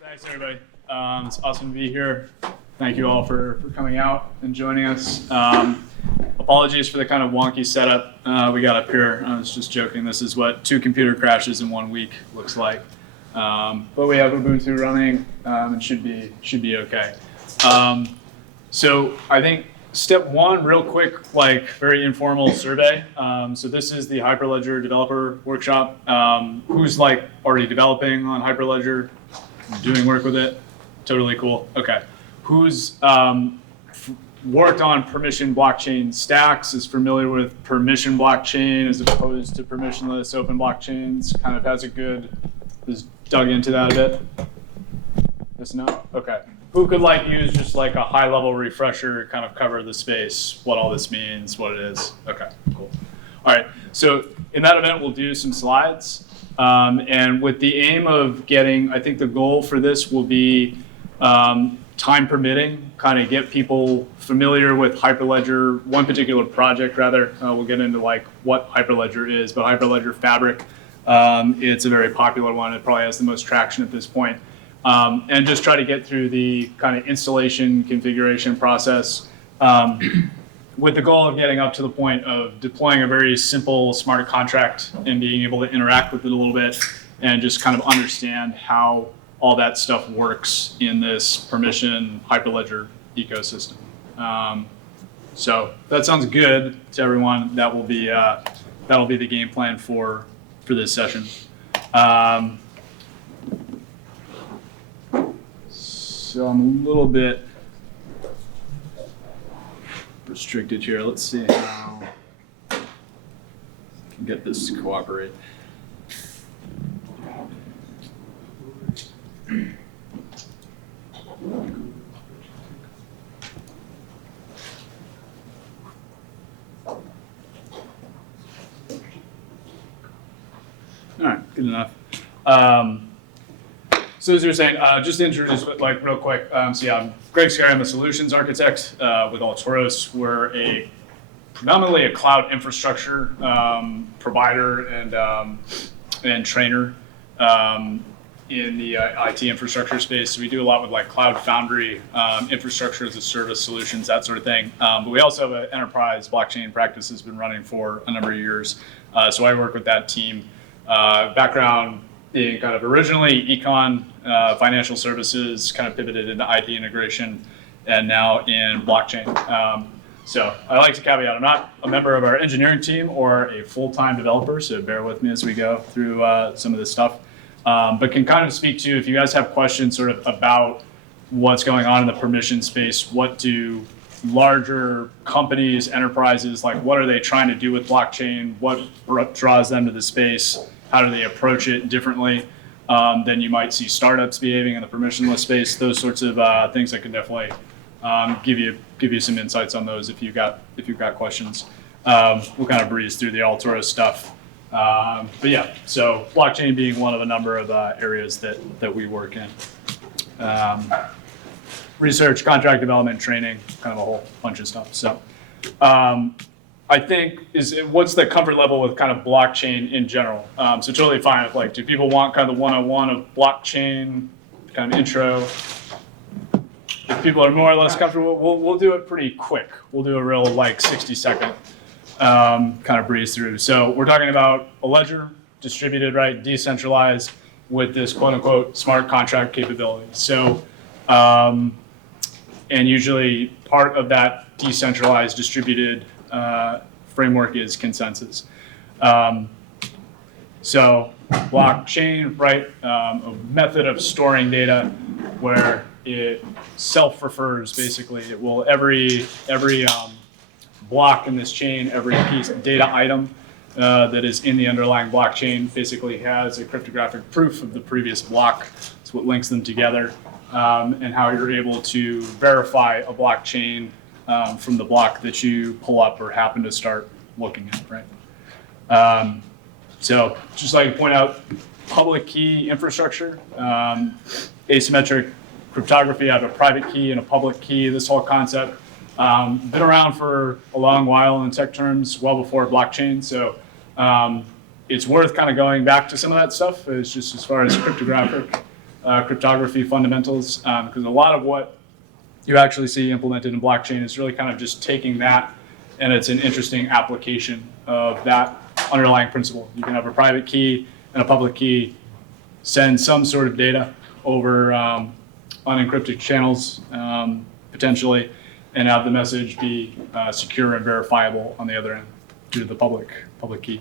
Thanks, everybody. It's awesome to be here. Thank you all for coming out and joining us. Apologies for the kind of wonky setup we got up here. I was just joking. This is what 2 computer crashes in 1 week looks like. But we have Ubuntu running and should be okay. So I think step 1, real quick, like very informal survey. So this is the Hyperledger developer workshop. Who's like already developing on Hyperledger, doing work with it? Totally cool. Okay. Who's worked on permission blockchain stacks, is familiar with permission blockchain as opposed to permissionless open blockchains, kind of has dug into that a bit? Yes, no? Okay. Who could use just a high level refresher, kind of cover the space, what all this means, what it is? Okay, cool. All right, so in that event, we'll do some slides. And with the aim of getting, I think the goal for this will be time permitting, kind of get people familiar with Hyperledger, one particular project rather. We'll get into what Hyperledger is, but Hyperledger Fabric, it's a very popular one. It probably has the most traction at this point. And just try to get through the kind of installation configuration process with the goal of getting up to the point of deploying a very simple smart contract and being able to interact with it a little bit and just kind of understand how all that stuff works in this permission Hyperledger ecosystem. So that sounds good to everyone. That'll be the game plan for this session. So I'm a little bit restricted here. Let's see how I can get this to cooperate. All right, good enough. So as you were saying, just to introduce real quick, so yeah, I'm Greg Skerry. I'm a solutions architect with Altoros. We're predominantly a cloud infrastructure provider and trainer in the IT infrastructure space. So we do a lot with Cloud Foundry, infrastructure as a service solutions, that sort of thing. But we also have an enterprise blockchain practice that's been running for a number of years. So I work with that team. Background being kind of originally econ, financial services, kind of pivoted into IT integration, and now in blockchain. So I like to caveat, I'm not a member of our engineering team or a full-time developer, so bear with me as we go through some of this stuff. But can kind of speak to, if you guys have questions sort of about what's going on in the permission space, what do larger companies, enterprises, what are they trying to do with blockchain? What draws them to the space? How do they approach it differently than you might see startups behaving in the permissionless space? Those sorts of things I can definitely give you some insights on those if you've got questions. We'll kind of breeze through the Altoros stuff. But yeah, so blockchain being one of a number of areas that we work in. Research, contract development, training, kind of a whole bunch of stuff. So I think what's the comfort level with kind of blockchain in general? So totally fine if do people want kind of the 101 of blockchain kind of intro? If people are more or less comfortable, we'll do it pretty quick. We'll do a real 60-second kind of breeze through. So we're talking about a ledger, distributed, right, decentralized, with this quote unquote smart contract capability. So and usually part of that decentralized distributed framework is consensus. So blockchain, right, a method of storing data where it self-refers, basically. It will every block in this chain, every piece of data item that is in the underlying blockchain basically has a cryptographic proof of the previous block. It's what links them together, and how you're able to verify a blockchain from the block that you pull up or happen to start looking at, right? So just like to point out, public key infrastructure, asymmetric cryptography. I have a private key and a public key. This whole concept been around for a long while in tech terms, well before blockchain. So it's worth kind of going back to some of that stuff. It's just as far as cryptographic cryptography fundamentals, because a lot of what you actually see implemented in blockchain is really kind of just taking that, and it's an interesting application of that underlying principle. You can have a private key and a public key send some sort of data over unencrypted channels, potentially, and have the message be secure and verifiable on the other end due to the public key.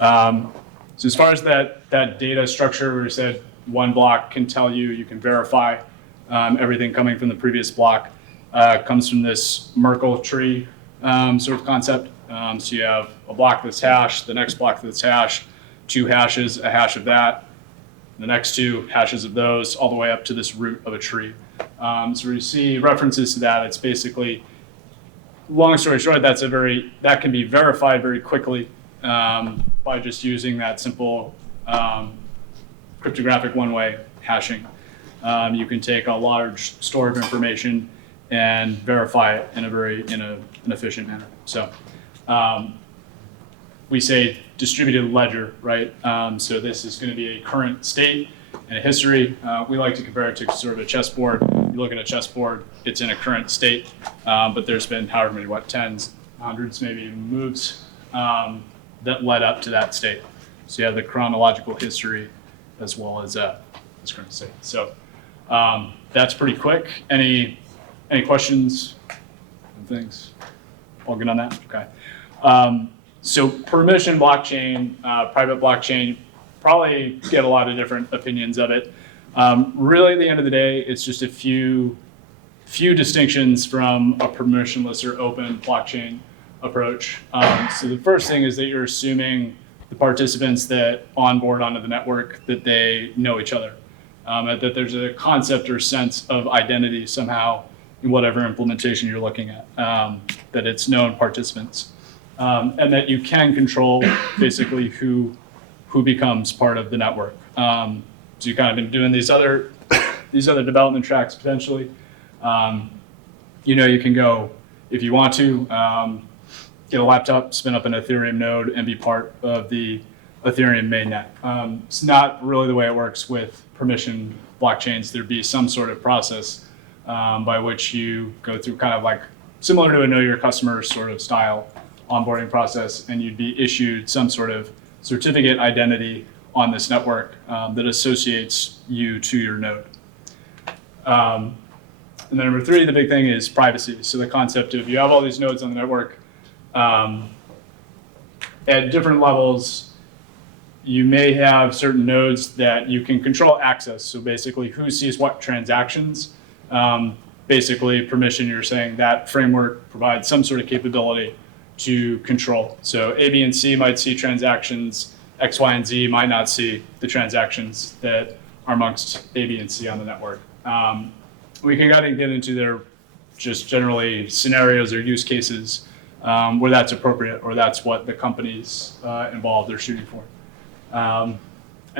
So as far as that data structure, where we said one block can tell you, you can verify everything coming from the previous block, comes from this Merkle tree sort of concept. So you have a block that's hashed, the next block that's hashed, 2 hashes, a hash of that, the next 2 hashes of those, all the way up to this root of a tree. So we see references to that. It's basically, long story short, that can be verified very quickly by just using that simple cryptographic one-way hashing. You can take a large store of information and verify it in an efficient manner. So we say distributed ledger, right? So this is going to be a current state and a history. We like to compare it to sort of a chessboard. You look at a chessboard, it's in a current state, but there's been however many, tens, hundreds, maybe even moves that led up to that state. So you have the chronological history as well as this current state. So that's pretty quick. Any questions and things? All good on that? Okay. So permission blockchain, private blockchain, probably get a lot of different opinions of it. Really, at the end of the day, it's just a few distinctions from a permissionless or open blockchain approach. So the first thing is that you're assuming the participants that onboard onto the network, that they know each other, that there's a concept or sense of identity somehow in whatever implementation you're looking at, that it's known participants, and that you can control basically who becomes part of the network. So you've kind of been doing these other development tracks potentially. You can go, if you want to, get a laptop, spin up an Ethereum node, and be part of the Ethereum mainnet. It's not really the way it works with permission blockchains. There'd be some sort of process by which you go through kind of like similar to a know your customer sort of style onboarding process, and you'd be issued some sort of certificate identity on this network that associates you to your node. And then number 3, the big thing is privacy. So the concept of you have all these nodes on the network. At different levels, you may have certain nodes that you can control access. So basically who sees what transactions. Basically permission, you're saying that framework provides some sort of capability to control. So A, B, and C might see transactions, X, Y, and Z might not see the transactions that are amongst A, B, and C on the network. We can kind of get into their just generally scenarios or use cases where that's appropriate or that's what the companies involved are shooting for. And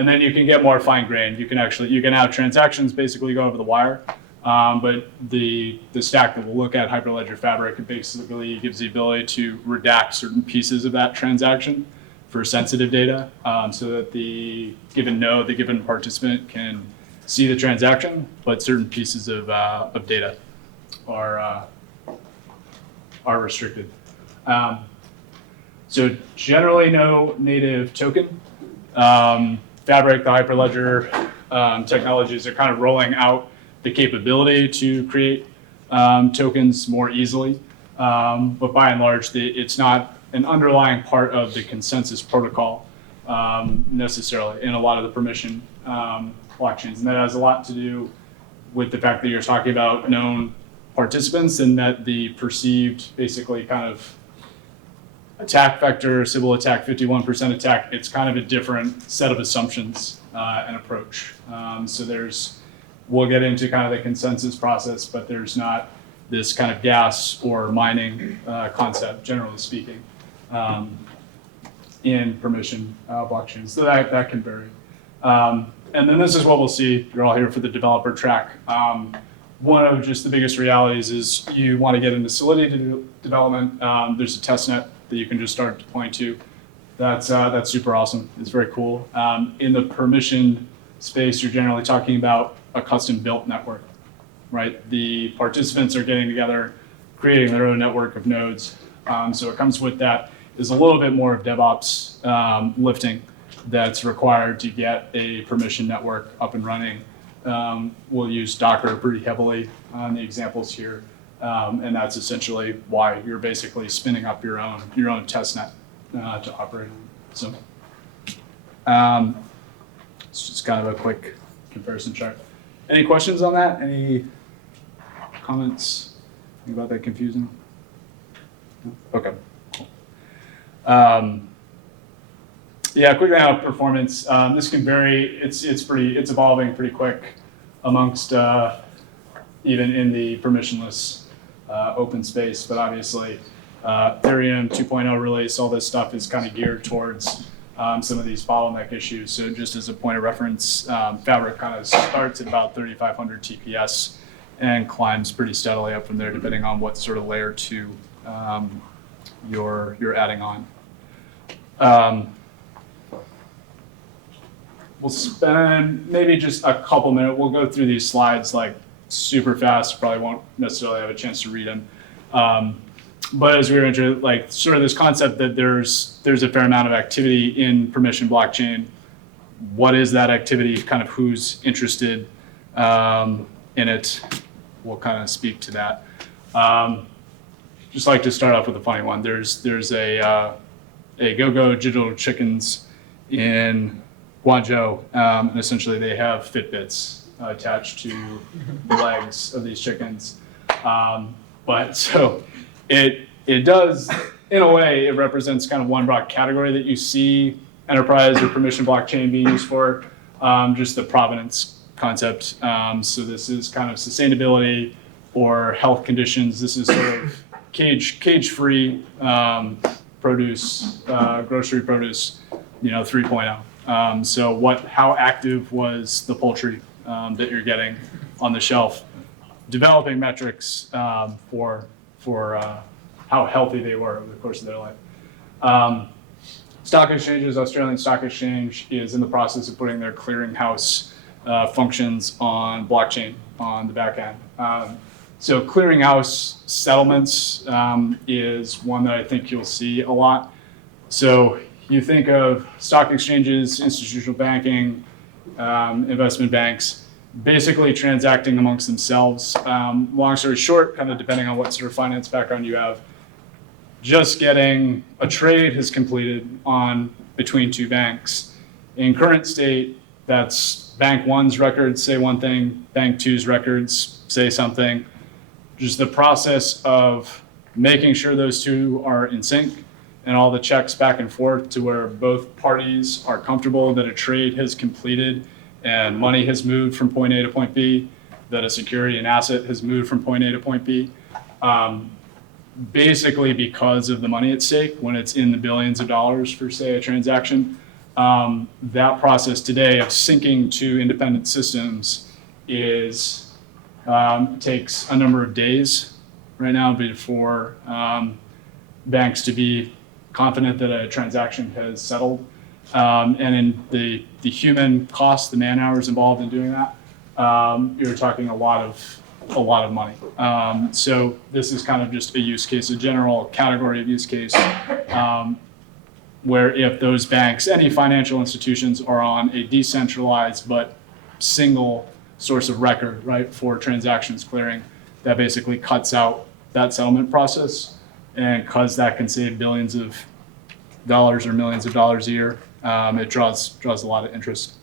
then you can get more fine-grained. You can have transactions basically go over the wire, but the stack that we'll look at, Hyperledger Fabric, it basically gives the ability to redact certain pieces of that transaction for sensitive data, so that the given node, the given participant can see the transaction, but certain pieces of data are restricted. So generally no native token. Fabric, the Hyperledger technologies are kind of rolling out the capability to create tokens more easily. But by and large, it's not an underlying part of the consensus protocol necessarily in a lot of the permission blockchains. And that has a lot to do with the fact that you're talking about known participants and that the perceived basically kind of attack vector, Sybil attack, 51% attack, it's kind of a different set of assumptions and approach. So we'll get into kind of the consensus process, but there's not this kind of gas or mining concept, generally speaking, in permission blockchains. So that can vary. And then this is what we'll see. You're all here for the developer track. One of just the biggest realities is you want to get into Solidity development. There's a test net that you can just start deploying to. That's super awesome. It's very cool. In the permission space, you're generally talking about a custom-built network, right? The participants are getting together, creating their own network of nodes. So it comes with that is a little bit more of DevOps lifting that's required to get a permission network up and running. We'll use Docker pretty heavily on the examples here. And that's essentially why you're basically spinning up your own test net to operate on. So it's just kind of a quick comparison chart. Any questions on that? Any comments? Anything about that confusing? No? Okay. Cool. Yeah, quickly on performance. This can vary. It's evolving pretty quick amongst even in the permissionless open space. But obviously, Ethereum 2.0 release, all this stuff is kind of geared towards some of these bottleneck issues. So just as a point of reference, Fabric kind of starts at about 3,500 TPS and climbs pretty steadily up from there, depending on what sort of layer 2 you're adding on. We'll spend maybe just a couple minutes. We'll go through these slides like super fast. Probably won't necessarily have a chance to read them. But as we were into like sort of this concept that there's a fair amount of activity in permission blockchain. What is that activity? Kind of who's interested in it? We'll kind of speak to that. Just like to start off with a funny one. There's a Go-Go Digital Chickens in Guangzhou, and essentially they have Fitbits attached to the legs of these chickens. But so it does, in a way, it represents kind of one broad category that you see enterprise or permission blockchain being used for, just the provenance concept. So this is kind of sustainability or health conditions. This is sort of cage-free produce, grocery produce, 3.0. So how active was the poultry that you're getting on the shelf? Developing metrics for how healthy they were over the course of their life. Stock exchanges, Australian Stock Exchange is in the process of putting their clearinghouse functions on blockchain on the back end. So clearinghouse settlements is one that I think you'll see a lot. So you think of stock exchanges, institutional banking, investment banks, basically transacting amongst themselves. Long story short, kind of depending on what sort of finance background you have, just getting a trade has completed between two banks. In current state, that's bank one's records say one thing, bank two's records say something. Just the process of making sure those two are in sync and all the checks back and forth to where both parties are comfortable that a trade has completed and money has moved from point A to point B, that a security and asset has moved from point A to point B. Basically because of the money at stake, when it's in the billions of dollars for, say, a transaction, that process today of syncing two independent systems takes a number of days right now for banks to be confident that a transaction has settled. And in the human cost, the man hours involved in doing that, you're talking a lot of money. So this is kind of just a use case, a general category of use case, where if those banks, any financial institutions are on a decentralized but single source of record, right, for transactions clearing, that basically cuts out that settlement process. And because that can save billions of dollars or millions of dollars a year, it draws a lot of interest.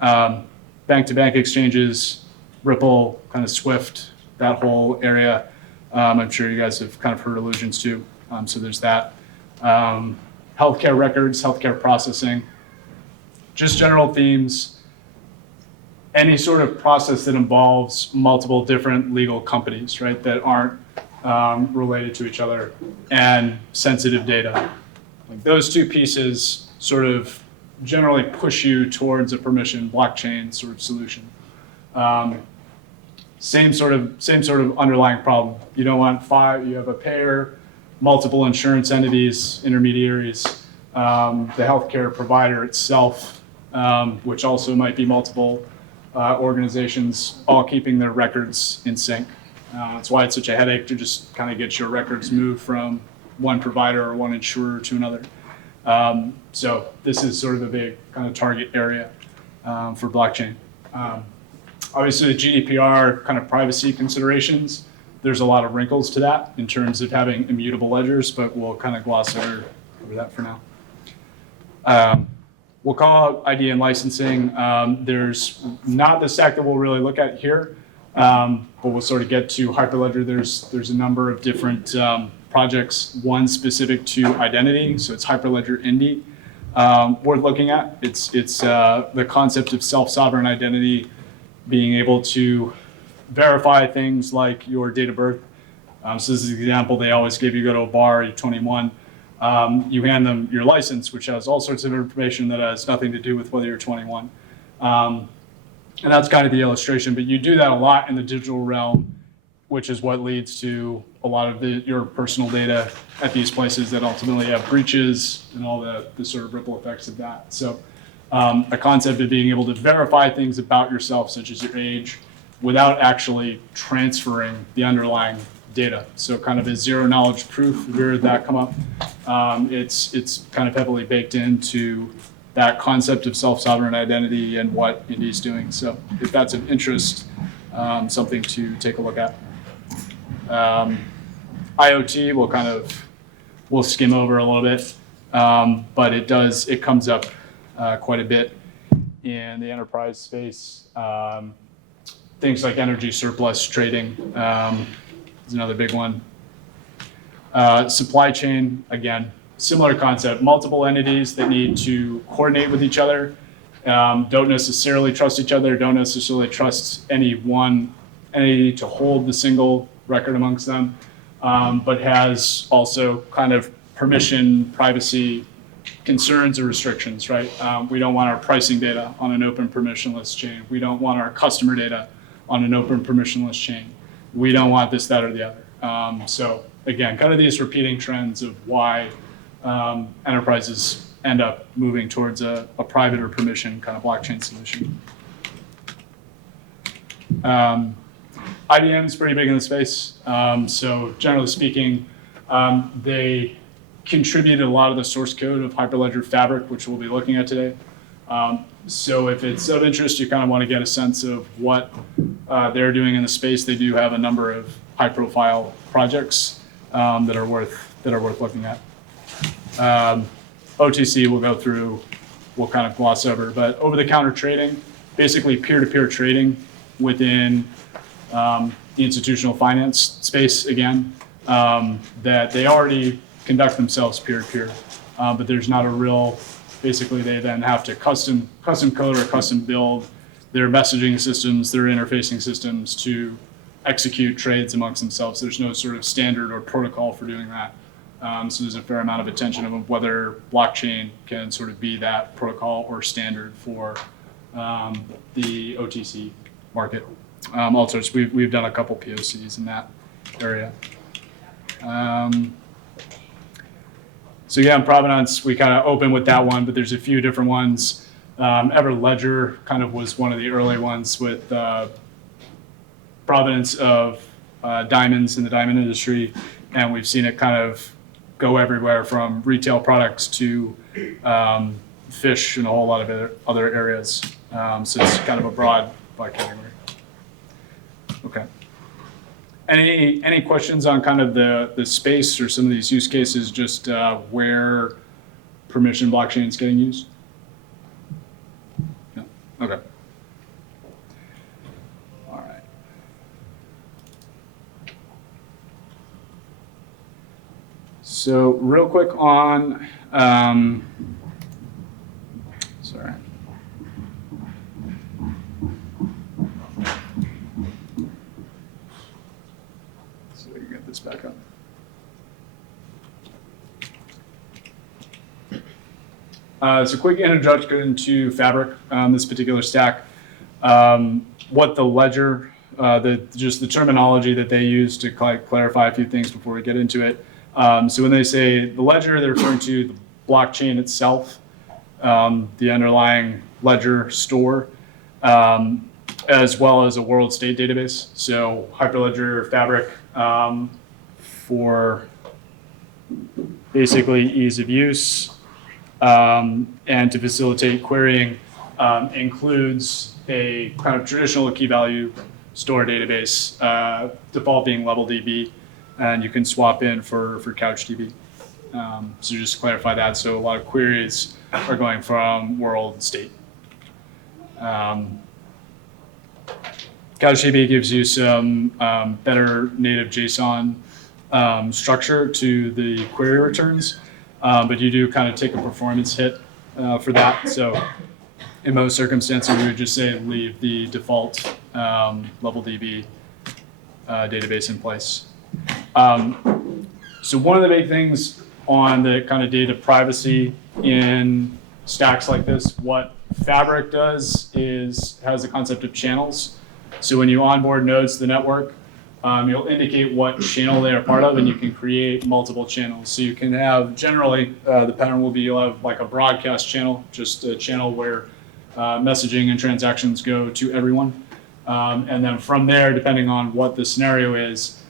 Bank-to-bank exchanges, Ripple, kind of Swift, that whole area, I'm sure you guys have kind of heard allusions to. So there's that. Healthcare records, healthcare processing, just general themes. Any sort of process that involves multiple different legal companies, right, that aren't related to each other, and sensitive data. Like those two pieces sort of generally push you towards a permission blockchain sort of solution. Same sort of underlying problem. You don't want you have a payer, multiple insurance entities, intermediaries. The healthcare provider itself which also might be multiple organizations all keeping their records in sync. That's why it's such a headache to just kind of get your records moved from one provider or one insurer to another. So this is sort of a big kind of target area for blockchain. Obviously, the GDPR kind of privacy considerations, there's a lot of wrinkles to that in terms of having immutable ledgers, but we'll kind of gloss over that for now. We'll call out ID and licensing. There's not the stack that we'll really look at here, but we'll sort of get to Hyperledger. There's a number of different projects, one specific to identity, so it's Hyperledger Indy, worth looking at. It's the concept of self-sovereign identity, being able to verify things like your date of birth. So this is an example they always give you. Go to a bar, you're 21, you hand them your license, which has all sorts of information that has nothing to do with whether you're 21. And that's kind of the illustration, but you do that a lot in the digital realm, which is what leads to a lot of your personal data at these places that ultimately have breaches and all the sort of ripple effects of that. So a concept of being able to verify things about yourself, such as your age, without actually transferring the underlying data. So kind of a zero knowledge proof, if you heard that come up. It's kind of heavily baked into that concept of self-sovereign identity and what Indy's doing. So if that's of interest, something to take a look at. IoT, we'll skim over a little bit, but it comes up quite a bit in the enterprise space. Things like energy surplus trading is another big one. Supply chain, again, similar concept. Multiple entities that need to coordinate with each other, don't necessarily trust each other, don't necessarily trust any one entity to hold the single record amongst them, but has also kind of permission, privacy concerns or restrictions, right? We don't want our pricing data on an open permissionless chain. We don't want our customer data on an open permissionless chain. We don't want this, that, or the other. So again, kind of these repeating trends of why enterprises end up moving towards a private or permission kind of blockchain solution. IBM is pretty big in the space. So generally speaking, they contributed a lot of the source code of Hyperledger Fabric, which we'll be looking at today. So if it's of interest, you kind of want to get a sense of what they're doing in the space. They do have a number of high-profile projects that are worth looking at. OTC we'll go through, we'll kind of gloss over, but over-the-counter trading, basically peer-to-peer trading within the institutional finance space again, that they already conduct themselves peer-to-peer, but there's not a real, basically they then have to custom code or custom build their messaging systems, their interfacing systems to execute trades amongst themselves. There's no sort of standard or protocol for doing that. So there's a fair amount of attention of whether blockchain can sort of be that protocol or standard for the OTC market. Also, we've done a couple POCs in that area. So yeah, in provenance, we kind of open with that one, but there's a few different ones. Hyperledger kind of was one of the early ones with provenance of diamonds in the diamond industry, and we've seen it kind of go everywhere from retail products to fish and a whole lot of other areas. So it's kind of a broad category. Okay. Any questions on kind of the space or some of these use cases, just where permission blockchain is getting used? No? Okay. All right. So real quick on, sorry. This back up. So quick introduction to Fabric, this particular stack. What the ledger, just the terminology that they use to clarify a few things before we get into it. So when they say the ledger, they're referring to the blockchain itself. the underlying ledger store, as well as a world state database. So Hyperledger Fabric for basically ease of use and to facilitate querying includes a kind of traditional key value store database, default being level DB, and you can swap in for CouchDB. So just to clarify that, so a lot of queries are going from world state. CouchDB gives you some better native JSON structure to the query returns, but you do kind of take a performance hit for that. So in most circumstances, we would just say leave the default level DB database in place. So one of the big things on the kind of data privacy in stacks like this, what Fabric does is has the concept of channels. So when you onboard nodes to the network, you'll indicate what channel they are part of, and you can create multiple channels. So you can have, generally, the pattern will be you'll have like a broadcast channel, just a channel where messaging and transactions go to everyone. And then from there, depending on what the scenario is,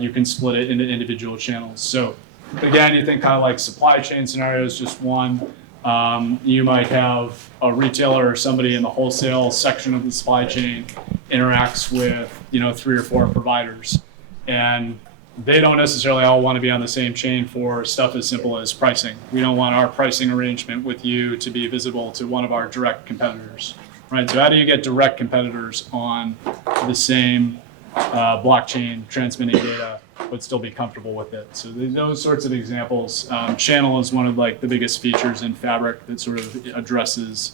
you can split it into individual channels. So again, you think kind of like supply chain scenarios, just one. You might have a retailer or somebody in the wholesale section of the supply chain interacts with 3 or 4 providers, and they don't necessarily all want to be on the same chain for stuff as simple as pricing. We don't want our pricing arrangement with you to be visible to one of our direct competitors, right? So how do you get direct competitors on the same blockchain transmitting data but still be comfortable with it? So those sorts of examples. Channel is one of like the biggest features in Fabric that sort of addresses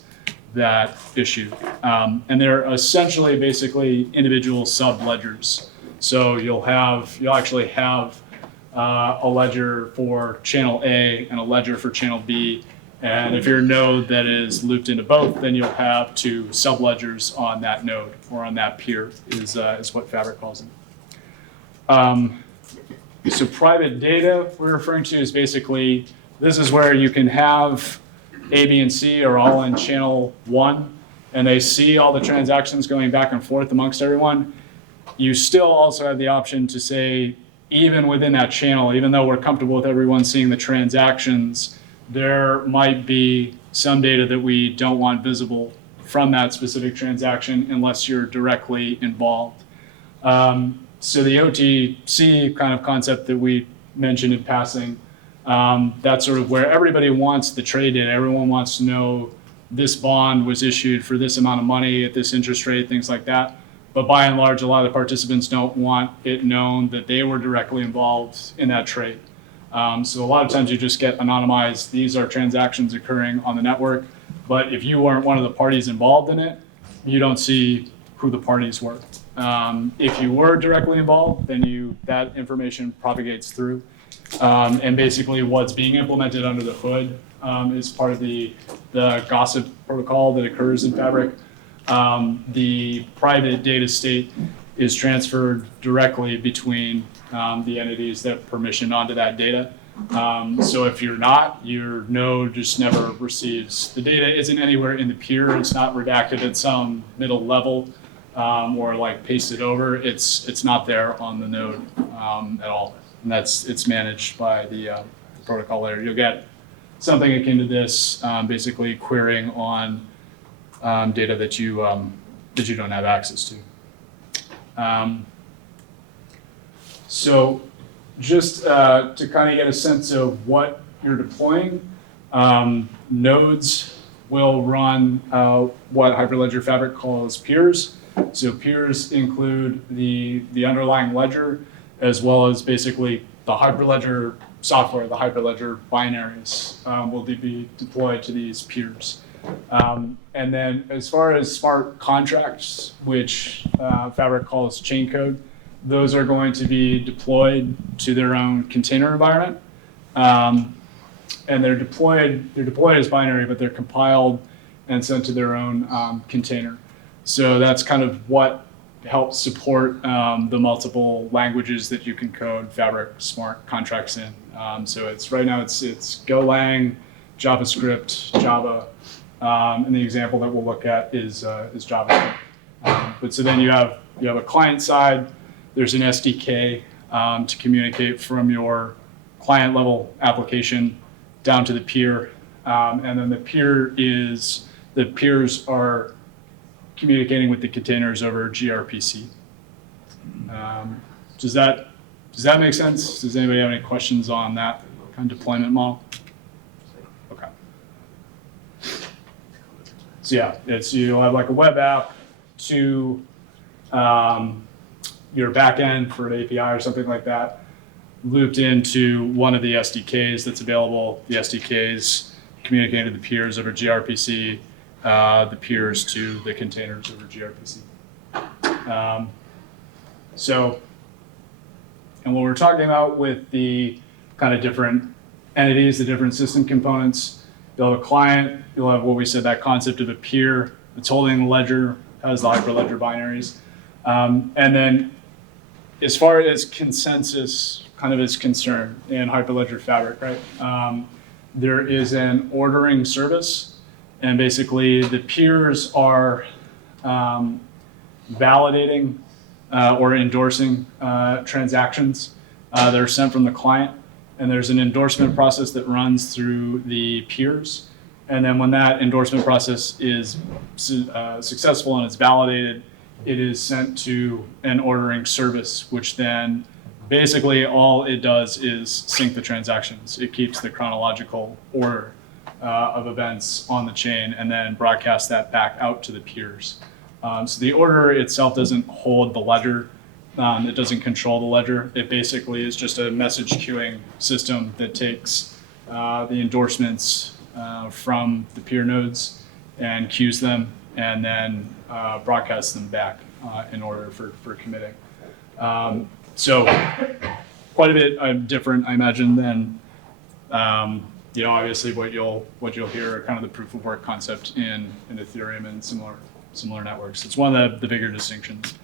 that issue. And they're essentially basically individual sub-ledgers. So you'll actually have a ledger for channel A and a ledger for channel B. And if you're a node that is looped into both, then you'll have 2 sub-ledgers on that node or on that peer is what Fabric calls it. So private data we're referring to is basically, this is where you can have A, B, and C are all in channel 1, and they see all the transactions going back and forth amongst everyone. You still also have the option to say, even within that channel, even though we're comfortable with everyone seeing the transactions, there might be some data that we don't want visible from that specific transaction unless you're directly involved. So the OTC kind of concept that we mentioned in passing, that's sort of where everybody wants the trade data. Everyone wants to know this bond was issued for this amount of money at this interest rate, things like that. But by and large, a lot of the participants don't want it known that they were directly involved in that trade. So a lot of times you just get anonymized, these are transactions occurring on the network. But if you weren't one of the parties involved in it, you don't see who the parties were. If you were directly involved, then that information propagates through. And basically what's being implemented under the hood is part of the gossip protocol that occurs in Fabric. The private data state is transferred directly between the entities that permission onto that data. So if you're not, your node just never receives. The data isn't anywhere in the peer. It's not redacted at some middle level or like pasted over. It's not there on the node at all. And it's managed by the protocol layer. You'll get something akin to this, basically querying on data that you don't have access to. So just to kind of get a sense of what you're deploying, nodes will run what Hyperledger Fabric calls peers. So peers include the underlying ledger, as well as basically the Hyperledger software, the Hyperledger binaries will be deployed to these peers. And then as far as smart contracts, which Fabric calls chain code, those are going to be deployed to their own container environment. And they're deployed as binary, but they're compiled and sent to their own container. So that's kind of what helps support the multiple languages that you can code Fabric smart contracts in. So right now it's Golang, JavaScript, Java, and the example that we'll look at is JavaScript. But so then you have a client side. There's an SDK to communicate from your client level application down to the peer, and then the peers are communicating with the containers over gRPC. Does that make sense? Does anybody have any questions on that kind of deployment model? Okay. So yeah, you'll have like a web app to your backend for an API or something like that, looped into one of the SDKs that's available. The SDKs communicating to the peers over gRPC, the peers to the containers over gRPC. And what we're talking about with the kind of different entities, the different system components, you'll have a client, you'll have what we said, that concept of a peer that's holding the ledger, has the Hyperledger binaries. And then as far as consensus kind of is concerned in Hyperledger Fabric, right? There is an ordering service, and basically the peers are validating or endorsing transactions that are sent from the client. And there's an endorsement process that runs through the peers. And then when that endorsement process is successful and it's validated, it is sent to an ordering service, which then basically all it does is sync the transactions. It keeps the chronological order of events on the chain and then broadcasts that back out to the peers. So the order itself doesn't hold the ledger. It doesn't control the ledger. It basically is just a message queuing system that takes the endorsements from the peer nodes and queues them and then broadcasts them back in order for committing. So quite a bit different, I imagine, than obviously what you'll hear, kind of the proof of work concept in Ethereum and similar networks. It's one of the bigger distinctions.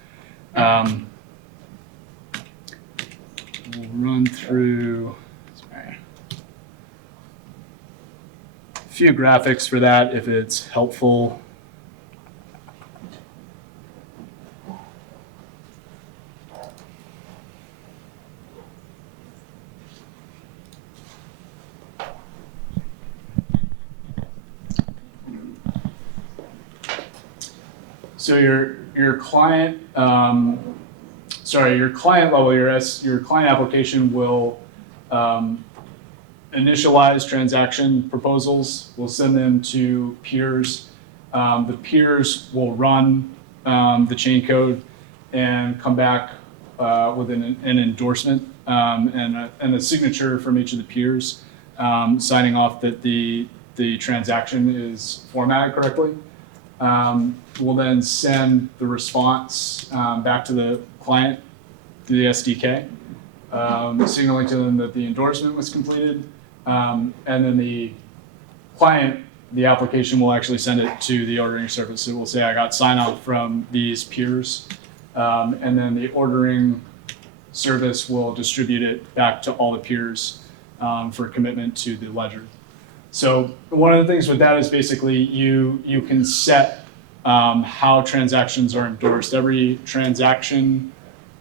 We'll run through a few graphics for that if it's helpful. So your client, your client level, your client application will initialize transaction proposals. We'll send them to peers. The peers will run the chain code and come back with an endorsement and a signature from each of the peers signing off that the transaction is formatted correctly. We'll then send the response back to the client through the SDK, signaling to them that the endorsement was completed. And then the client, the application will actually send it to the ordering service. It will say, I got sign off from these peers. And then the ordering service will distribute it back to all the peers for commitment to the ledger. So one of the things with that is basically you can set how transactions are endorsed. Every transaction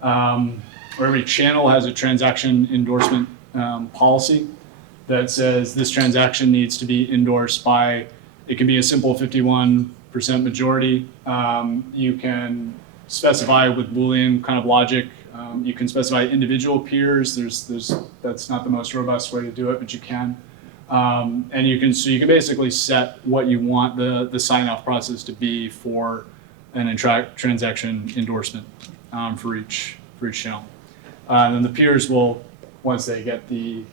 or every channel has a transaction endorsement policy that says this transaction needs to be endorsed by, it can be a simple 51% majority. You can specify with Boolean kind of logic. You can specify individual peers. That's not the most robust way to do it, but you can. And you can basically set what you want the sign-off process to be for an transaction endorsement for each channel. And then the peers will, once they get the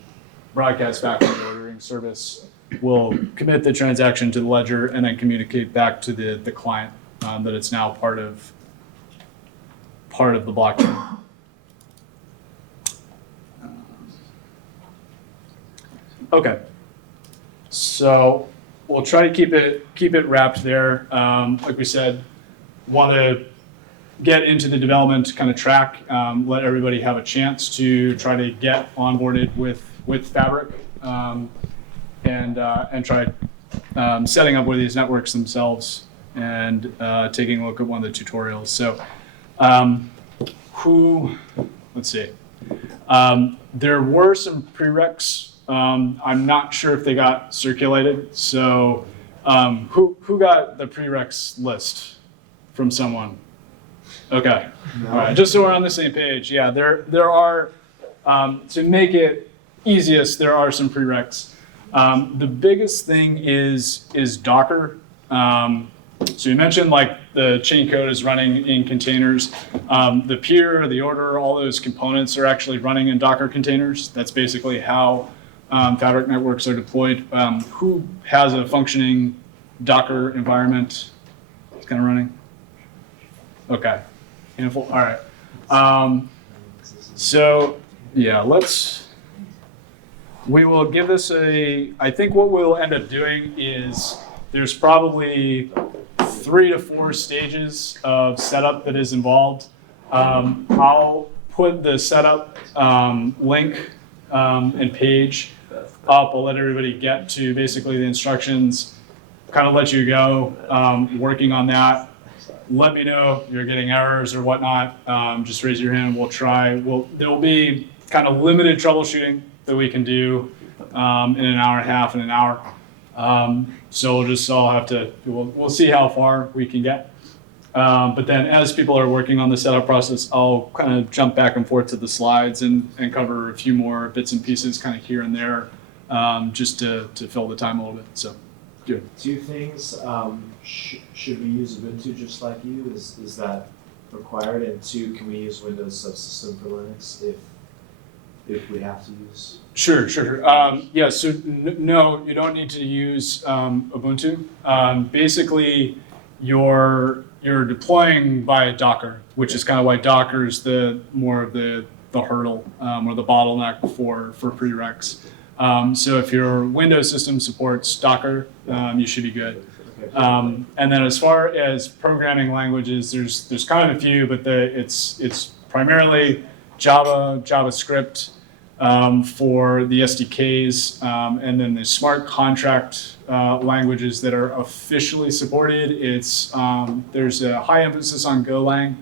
broadcast back from the ordering service, will commit the transaction to the ledger and then communicate back to the client that it's now part of the blockchain. Okay. So we'll try to keep it wrapped there. Like we said, want to get into the development kind of track, let everybody have a chance to try to get onboarded with Fabric. and try setting up one of these networks themselves and taking a look at one of the tutorials. So let's see. There were some prereqs. I'm not sure if they got circulated. So who got the prereqs list from someone? Okay. No. All right. Just so we're on the same page. Yeah, there are, to make it easiest, there are some prereqs. The biggest thing is Docker. So you mentioned like the chain code is running in containers. The peer, the order, all those components are actually running in Docker containers. That's basically how Fabric networks are deployed. Who has a functioning Docker environment that's kind of running? Okay, handful. All right. So yeah, we will give this I think what we'll end up doing is there's probably 3 to 4 stages of setup that is involved. I'll put the setup link and page up. I'll let everybody get to basically the instructions, kind of let you go working on that. Let me know if you're getting errors or whatnot. Just raise your hand. We'll try. There will be kind of limited troubleshooting that we can do in an hour and a half and an hour. So we'll just all have to, we'll see how far we can get. But then as people are working on the setup process, I'll kind of jump back and forth to the slides and cover a few more bits and pieces kind of here and there, just to fill the time a little bit. So, good. 2 things, should we use Ubuntu just like you? Is that required? And 2, can we use Windows subsystem for Linux if we have to use? Sure. Yeah, so no, you don't need to use Ubuntu. Basically, you're deploying via Docker, which is kind of why Docker is more of the hurdle or the bottleneck for prereqs. So if your Windows system supports Docker, you should be good. And then as far as programming languages, there's kind of a few, but it's primarily Java, JavaScript for the SDKs, and then the smart contract languages that are officially supported. There's a high emphasis on Golang,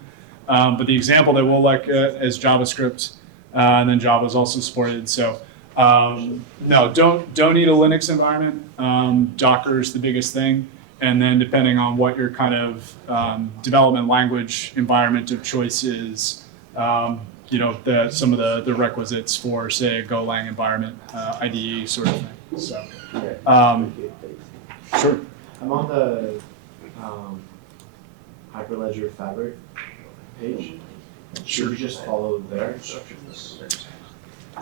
but the example that we'll look at is JavaScript, and then Java is also supported. So no, don't need a Linux environment. Docker is the biggest thing. And then depending on what your kind of development language environment of choice is, some of the requisites for, say, a Golang environment, IDE sort of thing. So, sure. I'm on the Hyperledger Fabric page. Should we just follow their instructions?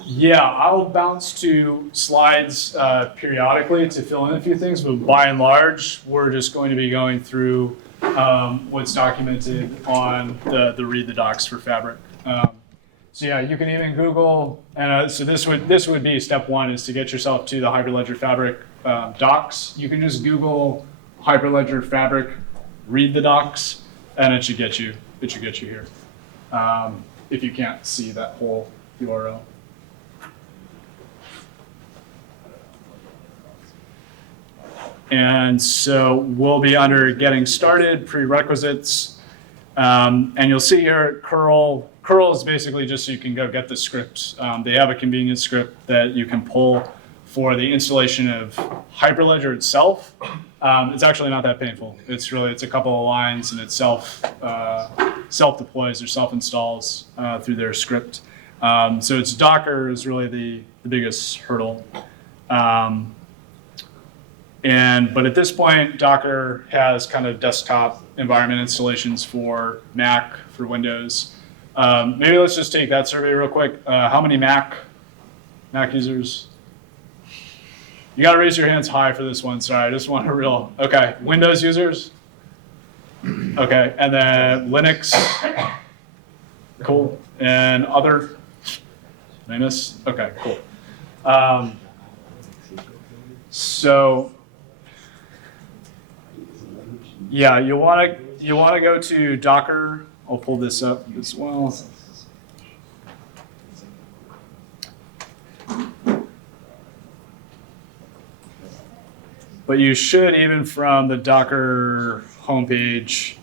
Yeah, I'll bounce to slides periodically to fill in a few things, but by and large, we're just going to be going through what's documented on the read the docs for Fabric. So yeah, you can even Google, and so this would be step 1 is to get yourself to the Hyperledger Fabric docs. You can just Google Hyperledger Fabric, read the docs, and it should get you here. If you can't see that whole URL. And so we'll be under getting started, prerequisites, and you'll see here curl. Curl is basically just so you can go get the script. They have a convenient script that you can pull for the installation of Hyperledger itself. It's actually not that painful. It's a couple of lines, and it self deploys or self installs through their script. So it's Docker is really the biggest hurdle. But at this point, Docker has kind of desktop environment installations for Mac, for Windows. Maybe let's just take that survey real quick. How many Mac users? You got to raise your hands high for this one. Sorry, I just want a real. Okay, Windows users. Okay, and then Linux. Cool. And other. Linux. Okay, cool. So. Yeah, you want to go to Docker. I'll pull this up as well. but you should, even from the Docker homepage,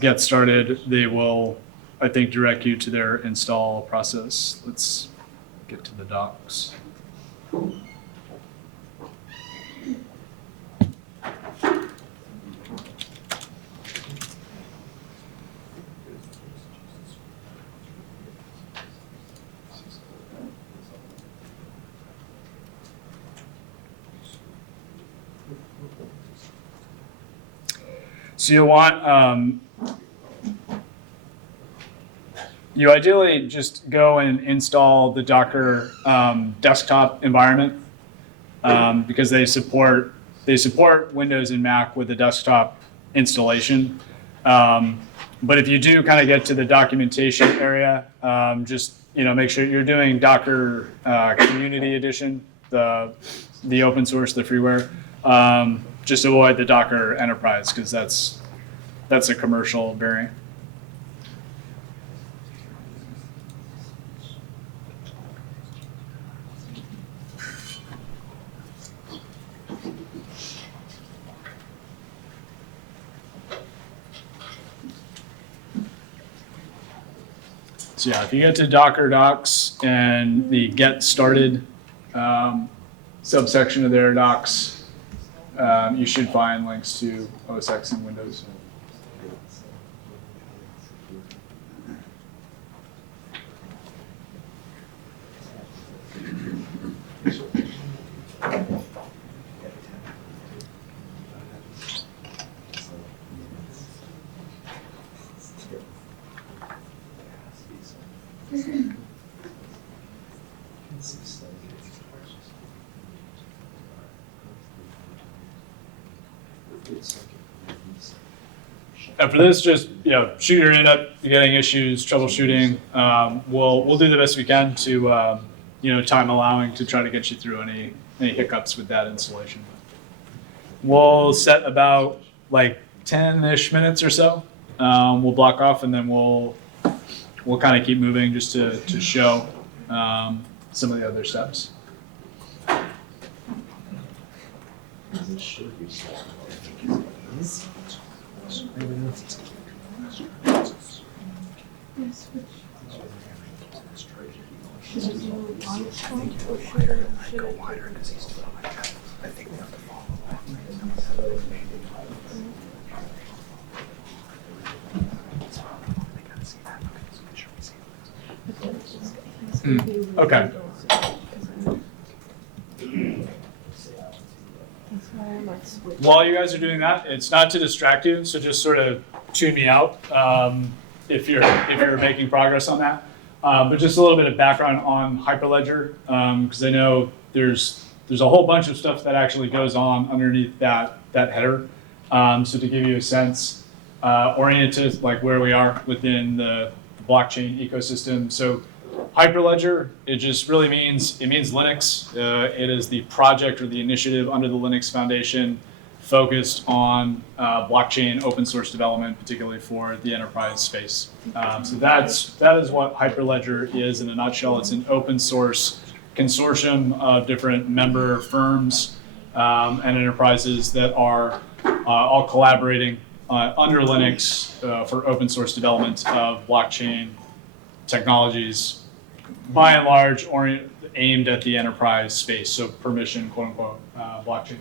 get started. They will, I think, direct you to their install process. Let's get to the docs. So you want, you ideally just go and install the Docker desktop environment because they support Windows and Mac with the desktop installation. But if you do kind of get to the documentation area, just make sure you're doing Docker Community Edition, the open source, the freeware. Just avoid the Docker Enterprise because that's a commercial variant. So yeah, if you get to Docker docs and the get started subsection of their docs, you should find links to OS X and Windows. And for this, just shoot your hand up. If you're getting issues, troubleshooting. We'll do the best we can to time allowing to try to get you through any hiccups with that installation. We'll set about like 10-ish minutes or so. We'll block off and then we'll kind of keep moving just to show some of the other steps. Okay. While you guys are doing that, it's not to distract you, so just sort of tune me out if you're making progress on that. But just a little bit of background on Hyperledger, because I know there's a whole bunch of stuff that actually goes on underneath that header. So to give you a sense, oriented to like where we are within the blockchain ecosystem. So Hyperledger, it just really means Linux. It is the project or the initiative under the Linux Foundation focused on blockchain open source development, particularly for the enterprise space. So that is what Hyperledger is in a nutshell. It's an open source consortium of different member firms and enterprises that are all collaborating under Linux for open source development of blockchain technologies, by and large aimed at the enterprise space, so permission, quote unquote, blockchain.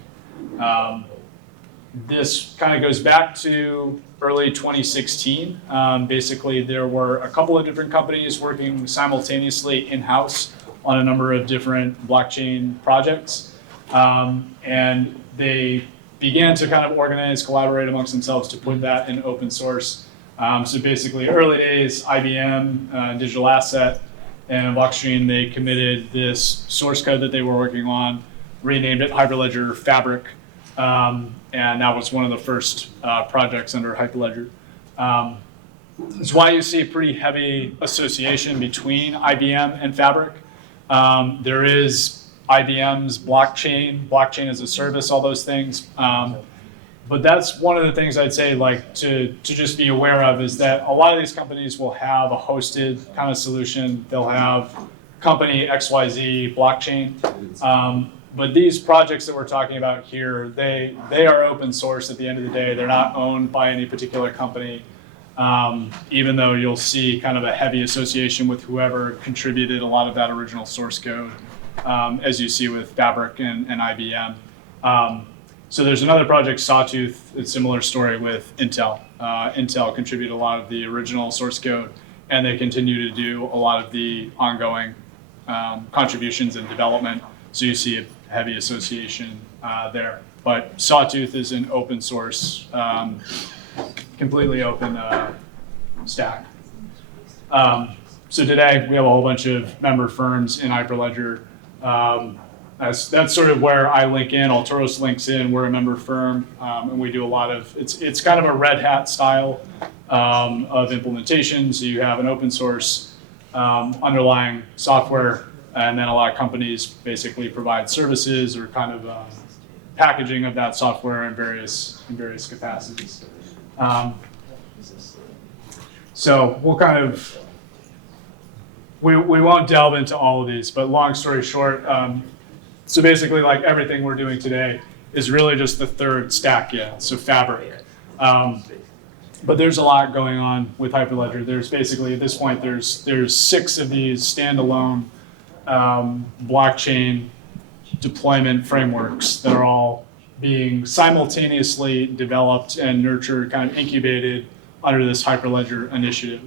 This kind of goes back to early 2016. Basically, there were a couple of different companies working simultaneously in-house on a number of different blockchain projects. And they began to kind of organize, collaborate amongst themselves to put that in open source. So basically, early days, IBM, Digital Asset, and Blockstream, they committed this source code that they were working on, renamed it Hyperledger Fabric, and that was one of the first projects under Hyperledger. That's why you see a pretty heavy association between IBM and Fabric. There is IBM's blockchain as a service, all those things. But that's one of the things I'd say, like, to just be aware of is that a lot of these companies will have a hosted kind of solution. They'll have company XYZ blockchain. But these projects that we're talking about here, they are open source at the end of the day. They're not owned by any particular company, even though you'll see kind of a heavy association with whoever contributed a lot of that original source code, as you see with Fabric and IBM. So there's another project, Sawtooth, it's a similar story with Intel. Intel contributed a lot of the original source code, and they continue to do a lot of the ongoing contributions and development. So you see a heavy association there. But Sawtooth is an open source, completely open stack. So today we have a whole bunch of member firms in Hyperledger. That's sort of where I link in. Alturos links in. We're a member firm, and we do a lot of. It's kind of a Red Hat style of implementation. So you have an open source underlying software, and then a lot of companies basically provide services or kind of packaging of that software in various capacities. So we'll kind of we won't delve into all of these, but long story short. So basically, like everything we're doing today is really just the third stack yet, so Fabric. But there's a lot going on with Hyperledger. There's basically, at this point, there's 6 of these standalone blockchain deployment frameworks that are all being simultaneously developed and nurtured, kind of incubated under this Hyperledger initiative.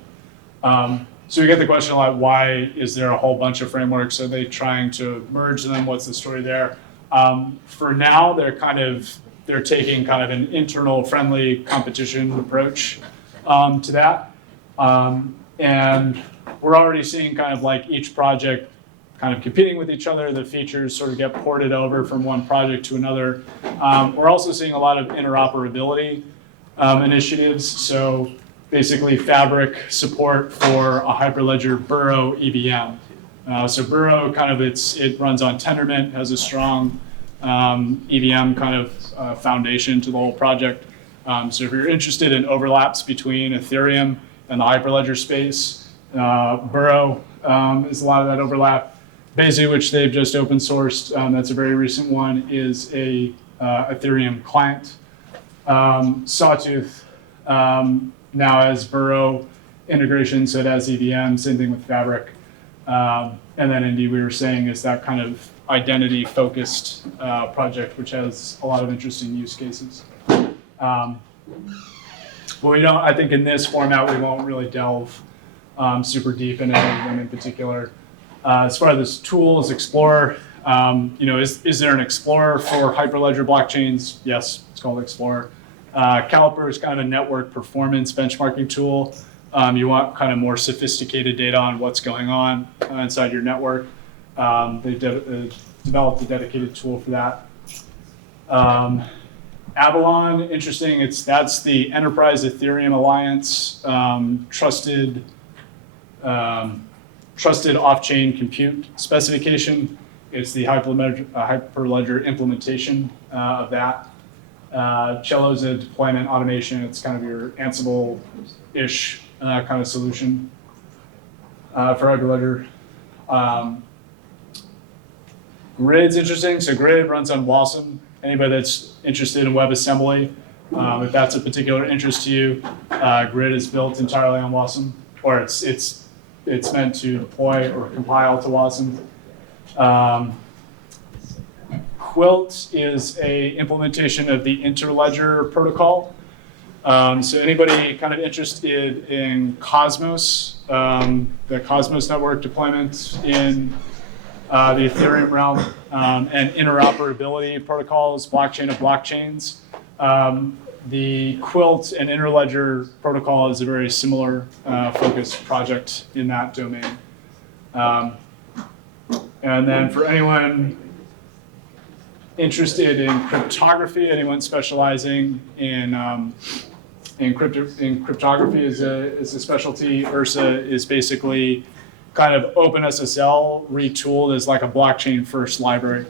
So we get the question a lot, why is there a whole bunch of frameworks? Are they trying to merge them? What's the story there? For now, they're taking kind of an internal friendly competition approach to that. And we're already seeing kind of like each project kind of competing with each other. The features sort of get ported over from one project to another. We're also seeing a lot of interoperability initiatives. So basically Fabric support for a Hyperledger Burrow EVM. So Burrow kind of it runs on Tendermint, has a strong EVM kind of foundation to the whole project. So if you're interested in overlaps between Ethereum and the Hyperledger space, Burrow is a lot of that overlap. Basically, which they've just open sourced, that's a very recent one, is a Ethereum client. Sawtooth now has Burrow integration, so it has EVM, same thing with Fabric. And then indeed, we were saying is that kind of identity-focused project, which has a lot of interesting use cases. But we don't, I think in this format, we won't really delve super deep into any of them in particular. As far as this tools, Explorer, is there an Explorer for Hyperledger blockchains? Yes, it's called Explorer. Caliper is kind of a network performance benchmarking tool. You want kind of more sophisticated data on what's going on inside your network. They developed a dedicated tool for that. Avalon, interesting. That's the Enterprise Ethereum Alliance trusted off-chain compute specification. It's the Hyperledger implementation of that. Cello is a deployment automation. It's kind of your Ansible-ish kind of solution for Hyperledger. Grid's interesting. So Grid runs on Wasm. Anybody that's interested in WebAssembly, if that's a particular interest to you, Grid is built entirely on Wasm, or it's meant to deploy or compile to Wasm. Quilt is a implementation of the Interledger protocol. So anybody kind of interested in Cosmos, the Cosmos network deployment in the Ethereum realm, and interoperability protocols, blockchain of blockchains. The Quilt and Interledger protocol is a very similar focused project in that domain. And then for anyone interested in cryptography, anyone specializing in cryptography is a specialty. Ursa is basically kind of OpenSSL retooled as like a blockchain first library.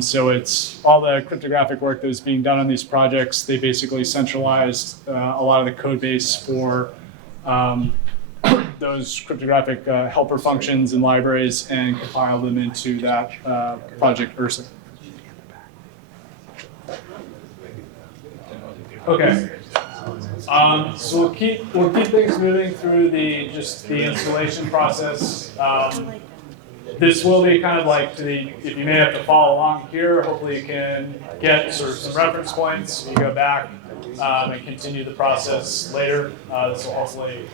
So it's all the cryptographic work that is being done on these projects. They basically centralized a lot of the code base for those cryptographic helper functions and libraries and compiled them into that project Ursa. Okay. So we'll keep things moving through the installation process. This will be kind of like if you may have to follow along here, hopefully you can get sort of some reference points. You go back and continue the process later. This will hopefully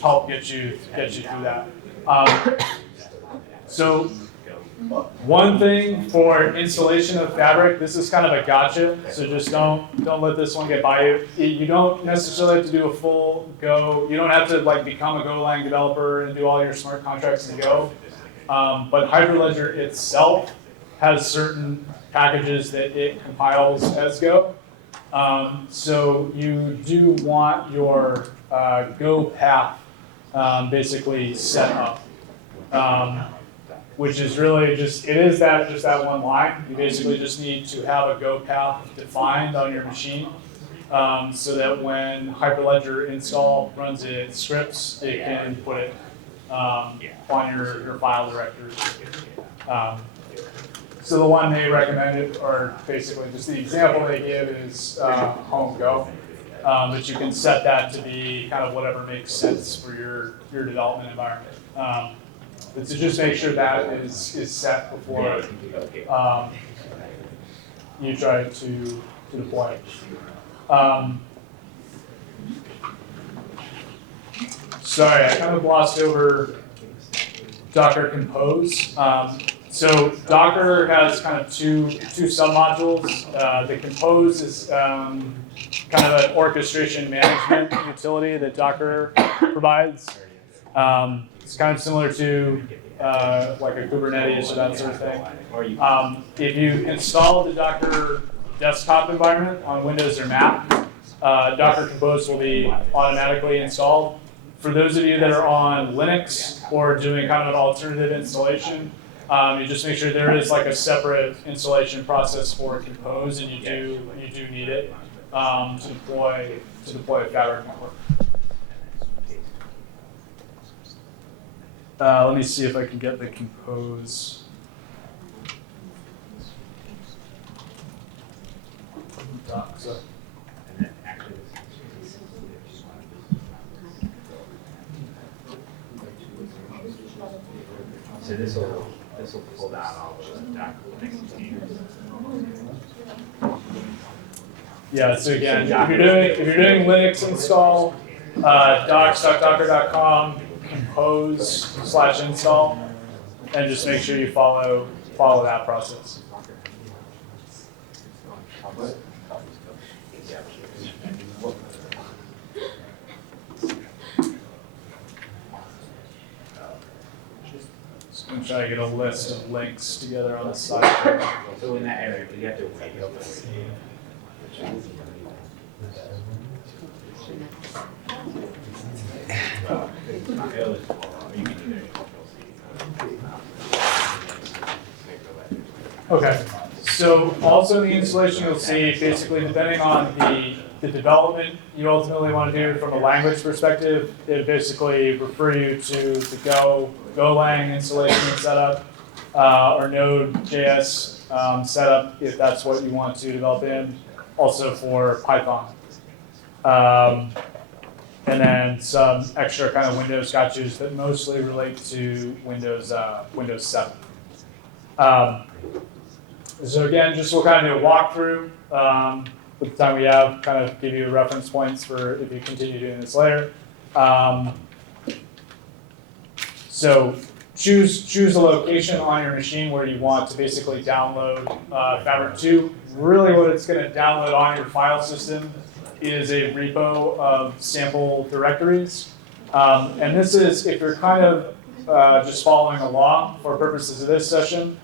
help get you through that. So one thing for installation of Fabric, this is kind of a gotcha, so just don't let this one get by you. You don't necessarily have to do a full Go. You don't have to like become a Golang developer and do all your smart contracts in Go. But Hyperledger itself has certain packages that it compiles as Go. So you do want your Go path basically set up. Which is really just that one line. You basically just need to have a Go path defined on your machine so that when Hyperledger install runs its scripts, it can put it on your file directory. So the one they recommended, or basically just the example they give is home Go. But you can set that to be kind of whatever makes sense for your development environment. But to just make sure that is set before you try to deploy. Sorry, I kind of glossed over Docker Compose. So Docker has kind of two submodules. The Compose is kind of an orchestration management utility that Docker provides. It's kind of similar to like a Kubernetes or that sort of thing. If you install the Docker desktop environment on Windows or Mac, Docker Compose will be automatically installed. For those of you that are on Linux or doing kind of an alternative installation, you just make sure there is like a separate installation process for Compose, and you do need it to deploy Fabric network. Let me see if I can get the Compose. So this will pull down all those Docker Linux containers. Yeah. So again, if you're doing Linux install, docs.docker.com. Compose/install, and just make sure you follow that process. Just gonna try to get a list of links together on the side. So in that area, you have to wait. Okay, so also in the installation you'll see basically depending on the development you ultimately want to do from a language perspective, it basically refer you to the Golang installation and setup or Node.js setup if that's what you want to develop in, also for Python. And then some extra kind of Windows gotchas that mostly relate to Windows 7. So again, we'll kind of do a walkthrough with the time we have, kind of give you reference points for if you continue doing this later. So choose a location on your machine where you want to basically download Fabric 2. Really what it's going to download on your file system is a repo of sample directories. And this is, if you're kind of just following along for purposes of this session,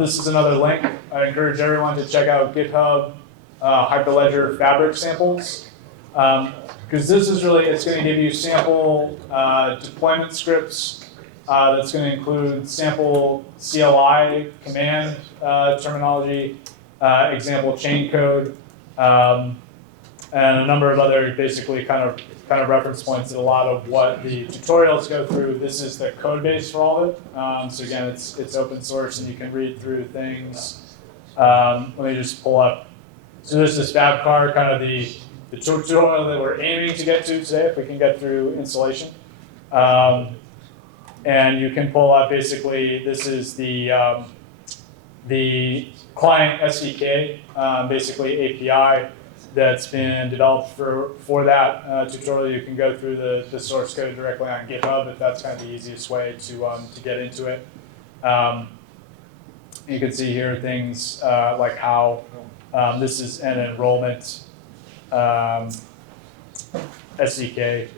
this is another link. I encourage everyone to check out GitHub Hyperledger Fabric samples. Because this is really, it's going to give you sample deployment scripts that's going to include sample CLI command terminology, example chain code, and a number of other basically kind of reference points that a lot of what the tutorials go through. This is the code base for all of it. So again, it's open source and you can read through things. Let me just pull up So this is FabCar, kind of the tutorial that we're aiming to get to today, if we can get through installation. And you can pull up basically, this is the client SDK, basically API that's been developed for that tutorial. You can go through the source code directly on GitHub if that's kind of the easiest way to get into it. You can see here things like how this is an enrollment SDK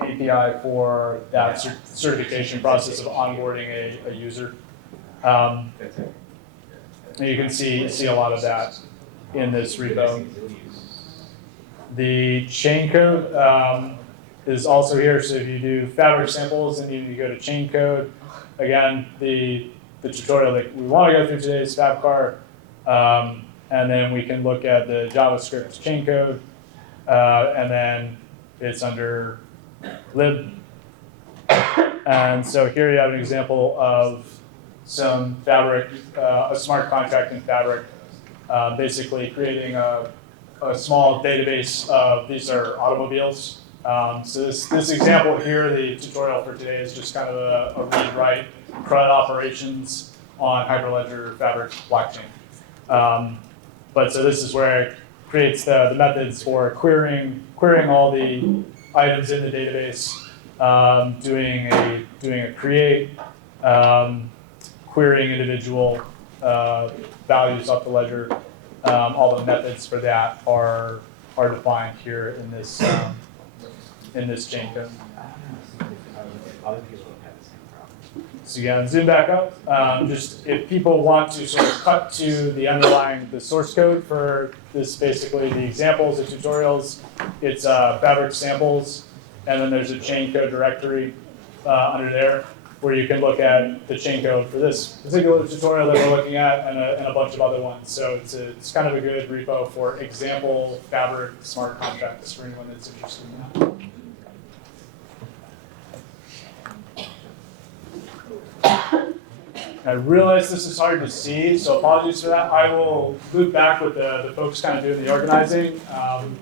API for that certification process of onboarding a user. And you can see a lot of that in this repo. The chain code is also here. So if you do Fabric samples and you go to chain code, again, the tutorial that we want to go through today is FabCar. And then we can look at the JavaScript chain code. And then it's under lib. And so here you have an example of some Fabric, a smart contract in Fabric, basically creating a small database of, these are automobiles. So this example here, the tutorial for today is just kind of a read-write CRUD operations on Hyperledger Fabric blockchain. But so this is where it creates the methods for querying all the items in the database, doing a create, querying individual values off the ledger. All the methods for that are defined here in this chain code. Other people have had the same problem. So again, zoom back up. Just if people want to sort of cut to the source code for this, basically the examples, the tutorials, it's Fabric samples, and then there's a chain code directory under there where you can look at the chain code for this particular tutorial that we're looking at and a bunch of other ones. So it's kind of a good repo for example Fabric smart contracts for anyone that's interested in that. I realize this is hard to see, so apologies for that. I will loop back with the folks kind of doing the organizing,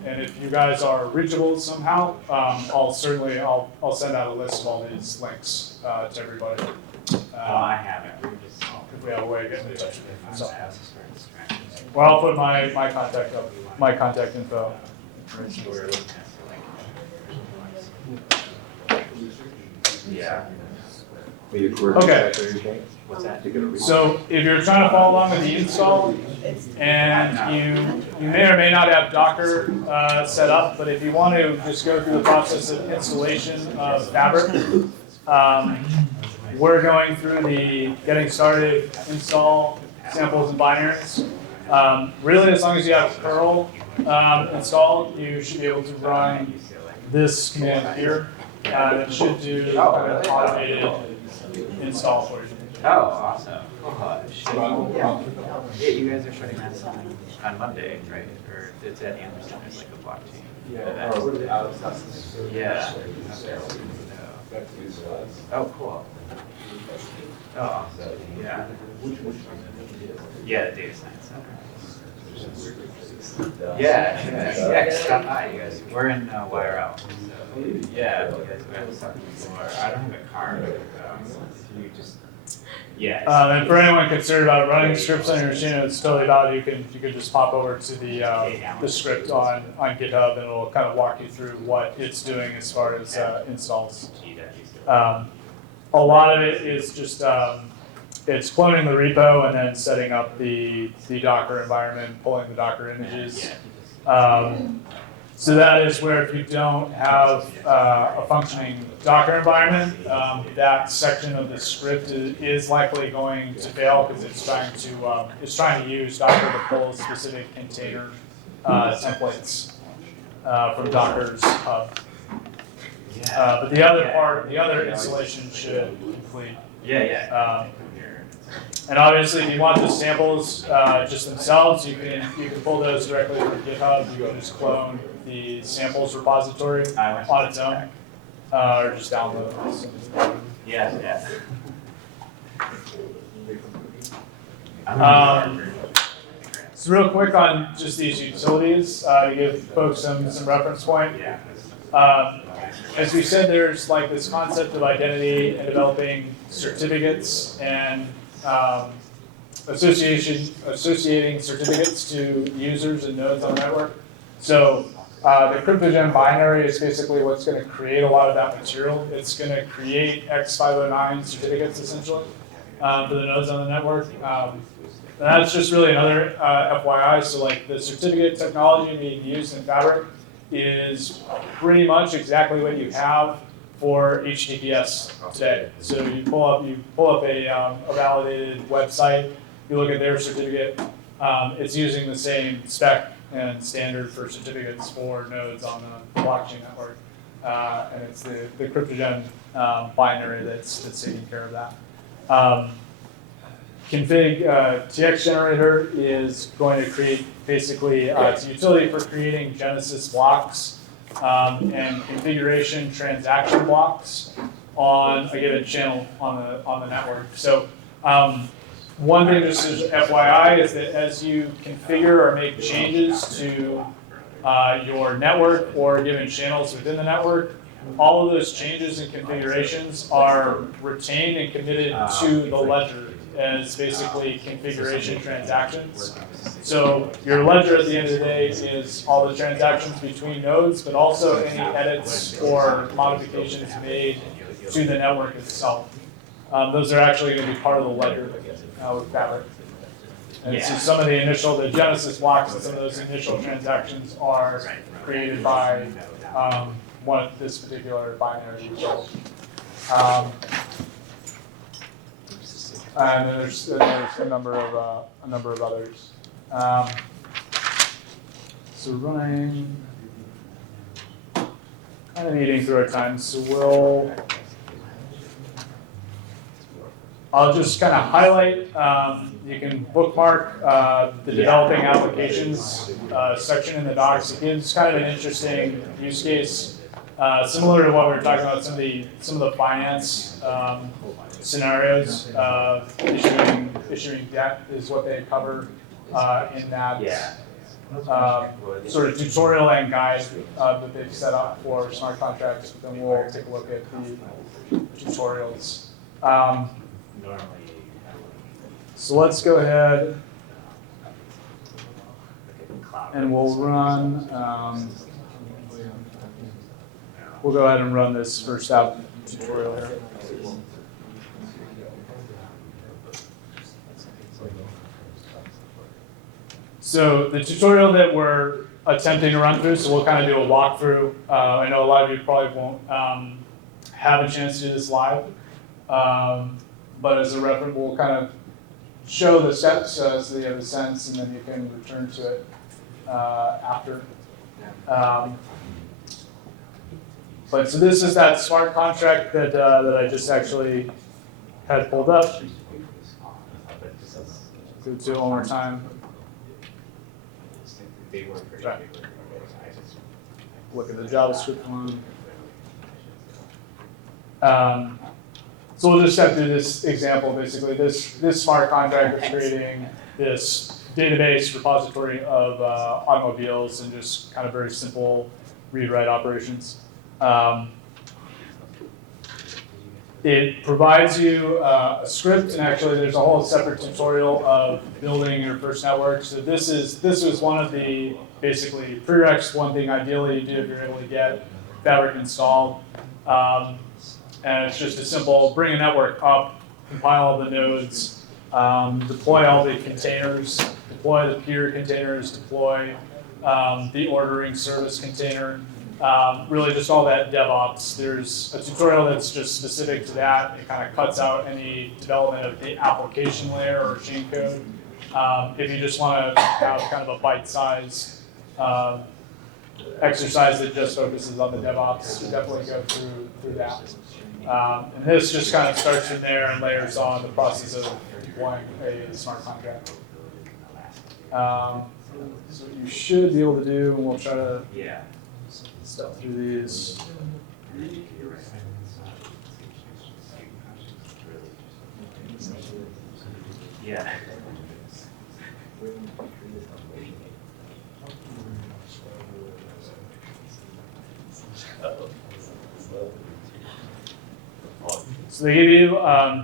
and if you guys are reachable somehow, I'll send out a list of all these links to everybody. I haven't. We're just. If we have a way to get in touch with you. So, well, I'll put my contact info. Yeah. Okay. What's that? So if you're trying to follow along with the install, and you may or may not have Docker set up, but if you want to just go through the process of installation of Fabric, we're going through the getting started, install, samples, and binaries. Really, as long as you have curl installed, you should be able to run this command here. It should do kind of automated install for you. Oh, awesome. Yeah, you guys are shutting down something on Monday, right? Or it's at Anderson, it's like a blockchain event. Yeah. Oh, cool. Oh, awesome. Yeah. Yeah, the data science center. Yeah, stop by, you guys. We're in YRL. So, yeah, you guys have to talk before. I don't have a card, but you just. Yeah. And for anyone concerned about running scripts on your machine, it's totally valid. You can just pop over to the script on GitHub, and it'll kind of walk you through what it's doing as far as installs. A lot of it is just it's cloning the repo and then setting up the Docker environment, pulling the Docker images. So that is where if you don't have a functioning Docker environment, that section of the script is likely going to fail because it's trying to use Docker to pull specific container templates from Docker's hub. But the other installation should complete. And obviously, if you want the samples just themselves, you can pull those directly from GitHub. You can just clone the samples repository on its own, or just download it. Yeah. So real quick on just these utilities, to give folks some reference point. As we said, there's like this concept of identity and developing certificates and associating certificates to users and nodes on the network. So the cryptogen binary is basically what's going to create a lot of that material. It's going to create X509 certificates essentially for the nodes on the network. And that's just really another FYI. So like the certificate technology being used in Fabric is pretty much exactly what you have for HTTPS today. So you pull up a validated website, you look at their certificate, it's using the same spec and standard for certificates for nodes on the blockchain network. And it's the cryptogen binary that's taking care of that. Config TX generator is going to create basically it's a utility for creating Genesis blocks and configuration transaction blocks on a given channel on the network. So one thing just as FYI is that as you configure or make changes to your network or given channels within the network, all of those changes and configurations are retained and committed to the ledger as basically configuration transactions. So your ledger at the end of the day is all the transactions between nodes, but also any edits or modifications made to the network itself. Those are actually going to be part of the ledger with Fabric. And so some of the Genesis blocks and some of those initial transactions are created by this particular binary result. And then there's a number of others. So running, kind of eating through our time. So I'll just kind of highlight. You can bookmark the developing applications section in the docs. It gives kind of an interesting use case, similar to what we were talking about. Some of the finance scenarios. Issuing debt is what they cover in that sort of tutorial and guide that they've set up for smart contracts. Then we'll take a look at the tutorials. So let's go ahead and we'll run. We'll go ahead and run this first app tutorial here. So the tutorial that we're attempting to run through, so we'll kind of do a walkthrough. I know a lot of you probably won't have a chance to do this live, but as a reference, we'll kind of show the steps so you have a sense, and then you can return to it after. But so this is that smart contract that I just actually had pulled up. Go to it one more time. Right. Look at the JavaScript one. So we'll just step through this example. Basically, this smart contract is creating this database repository of automobiles and just kind of very simple read-write operations. It provides you a script, and actually there's a whole separate tutorial of building your first network. So this was one of the basically prereqs. One thing ideally you do if you're able to get Fabric installed. And it's just a simple bring a network up, compile all the nodes, deploy all the containers, deploy the peer containers, deploy the ordering service container. Really just all that DevOps. There's a tutorial that's just specific to that. It kind of cuts out any development of the application layer or chain code. If you just want to have kind of a bite-sized exercise that just focuses on the DevOps, you definitely go through that. And this just kind of starts from there and layers on the process of deploying a smart contract. So you should be able to do, and we'll try to step through these. So they give you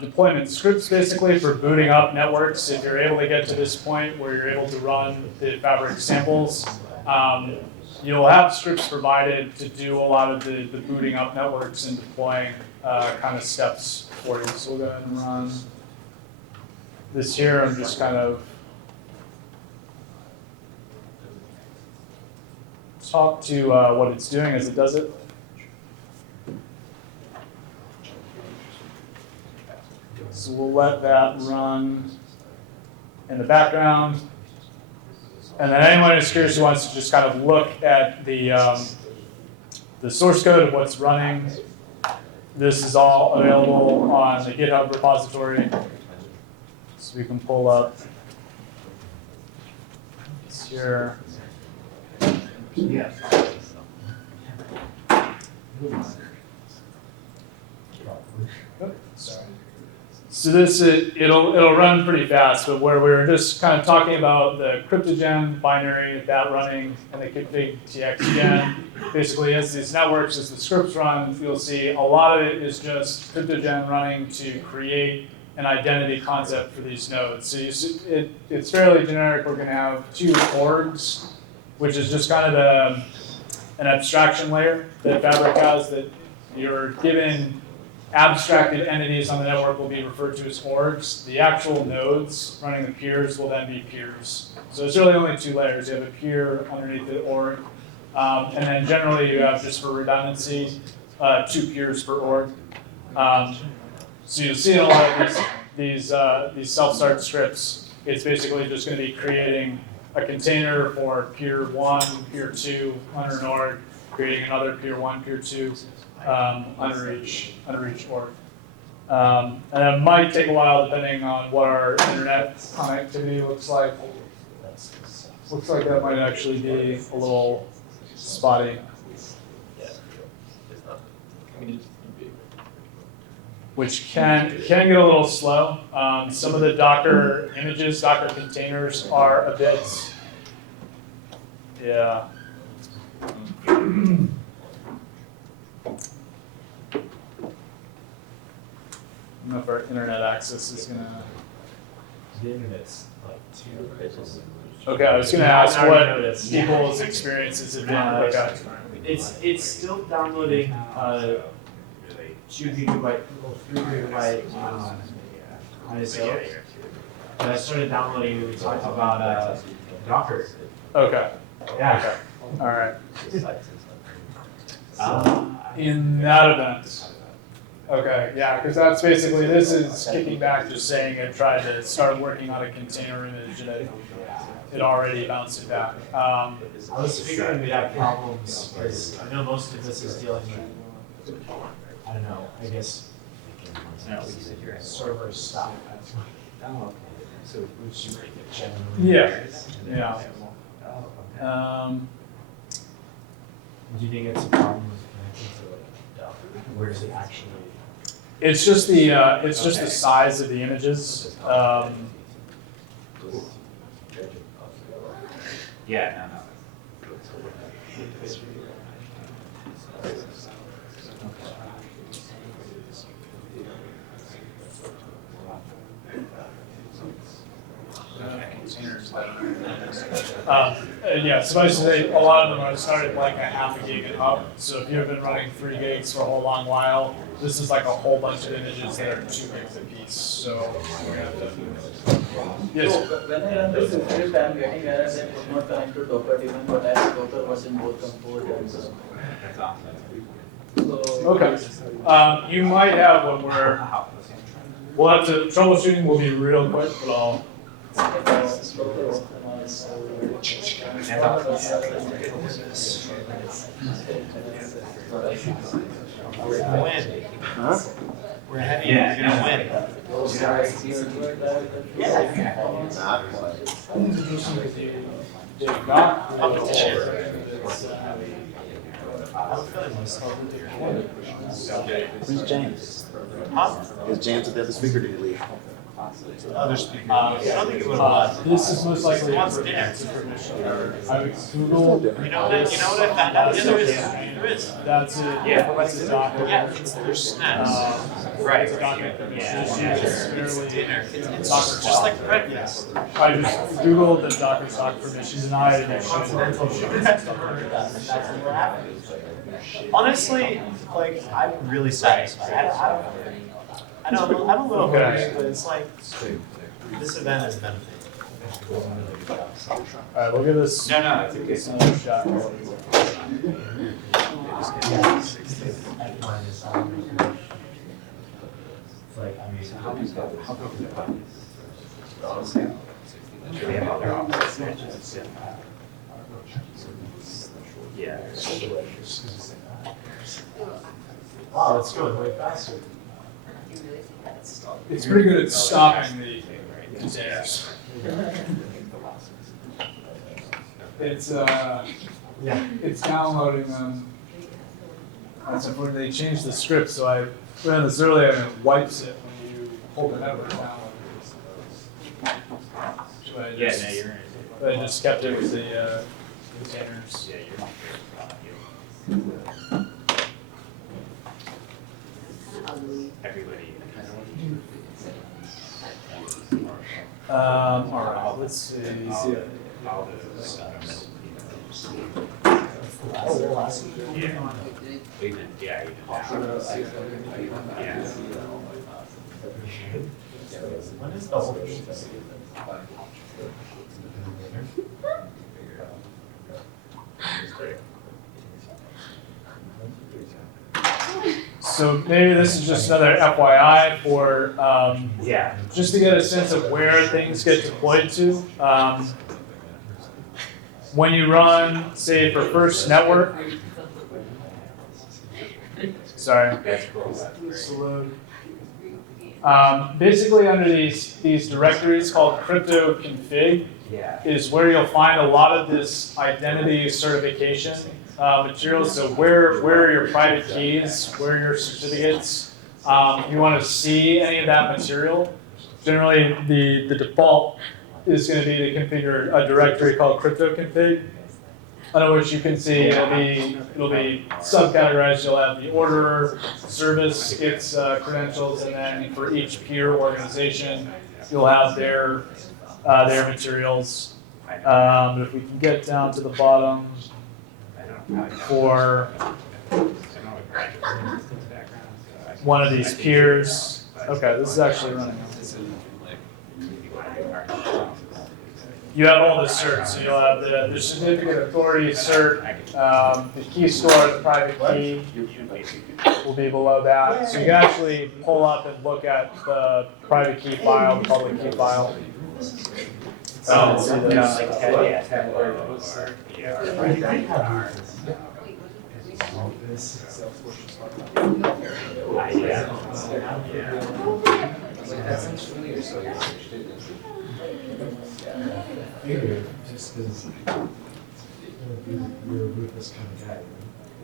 deployment scripts basically for booting up networks. If you're able to get to this point where you're able to run the Fabric samples, you'll have scripts provided to do a lot of the booting up networks and deploying kind of steps for you. So we'll go ahead and run this here. I'm just kind of talk to what it's doing as it does it. So we'll let that run in the background. And then anyone who's curious who wants to just kind of look at the source code of what's running, this is all available on the GitHub repository. So we can pull up this here. Yeah. Sorry. So this it'll run pretty fast, but where we're just kind of talking about the cryptogen binary, that running, and the config txgen. Basically, as these networks, as the scripts run, you'll see a lot of it is just cryptogen running to create an identity concept for these nodes. So you see, it's fairly generic. We're going to have 2 orgs, which is just kind of an abstraction layer that Fabric has, that you're given abstracted entities on the network will be referred to as orgs. The actual nodes running the peers will then be peers. So it's really only 2 layers. You have a peer underneath the org, and then generally you have, just for redundancy, 2 peers per org. So you'll see in a lot of these self-start scripts, it's basically just going to be creating a container for peer 1, peer 2 under an org, creating another peer 1, peer 2 under each org. And it might take a while depending on what our internet connectivity looks like. Looks like that might actually be a little spotty. Which can get a little slow. Some of the Docker images, Docker containers are a bit, yeah. I don't know if our internet access is gonna. The internet's like 2. Okay, I was gonna ask what people's experiences have been. Okay. It's still downloading 2 gigabyte, 3 gigabyte ISO. But I started downloading when we talked about Docker. Okay. Yeah. Okay. All right. In that event. Okay, yeah, because that's basically, this is kicking back, just saying it tried to start working on a container image and it already bounced it back. I was figuring we'd have problems because I know most of this is dealing with, I don't know, I guess server stuff. So Yeah, yeah. Do you think it's a problem with connecting to like where is it actually? It's just the size of the images. yeah, no. Yeah, suffice to say, a lot of them are started like a half a gig and up. So if you've been running 3 gigs for a whole long while, this is like a whole bunch of images that are 2 gigs a piece. So we're gonna have to. Yes. So when I run this script, I'm getting error that was not connected to Docker daemon, but as Docker was in both compose and so. That's awesome. So Okay. You might have when we'll have to, troubleshooting will be real quick, but I'll. Huh? We're heavy. Yeah, you're gonna win. Not quite. Who's James? Huh? Is James at the other speaker? Did he leave? Other speakers. I don't think it would have. This is most likely. What's dinner? I would Google. You know what I found out? Yeah, there is. That's it. Yeah. That's a document. Yeah, there's snacks. Right. It's a document. Yeah. It's Dinner. It's just like breakfast. I just Googled the Docker stock permissions and I Honestly, like I'm really satisfied. I don't know. I'm a little Okay. worried, but it's like this event has been. Alright, we'll give this No, it's okay. another shot. They have other offices. Yeah. Wow, that's going way faster. It's pretty good at stopping the disasters. It's it's downloading them. That's important. They changed the script, so I ran this earlier and it wipes it when you hold the network down. So I just, but I just kept it with the containers. Everybody. All right, let's see. When is the whole So maybe this is just another FYI for Yeah. just to get a sense of where things get deployed to. When you run, say, for first network, sorry. Basically, under these directories called crypto config Yeah. is where you'll find a lot of this identity certification materials. So where are your private keys? Where are your certificates? You want to see any of that material. Generally, the default is going to be to configure a directory called crypto config, under which you can see it'll be subcategorized. You'll have the order, service, its credentials, and then for each peer organization, you'll have their materials. But if we can get down to the bottom for one of these peers. Okay, this is actually running. You have all the certs, so you'll have the certificate authority cert, the key store, the private key will be below that. So you can actually pull up and look at the private key file, the public key file. Oh, See no, this. like 10, yeah, 10 or, yeah.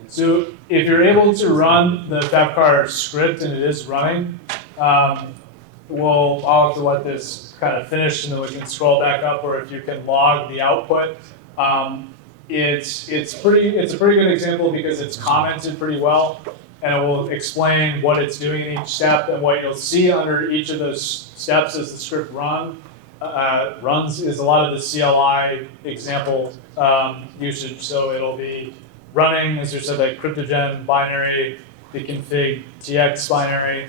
So if you're able to run the FabCar script and it is running, I'll have to let this kind of finish and then we can scroll back up, or if you can log the output. It's a pretty good example because it's commented pretty well, and it will explain what it's doing in each step, and what you'll see under each of those steps as the script runs is a lot of the CLI example usage. So it'll be running, as you said, that cryptogen binary, the config tx binary.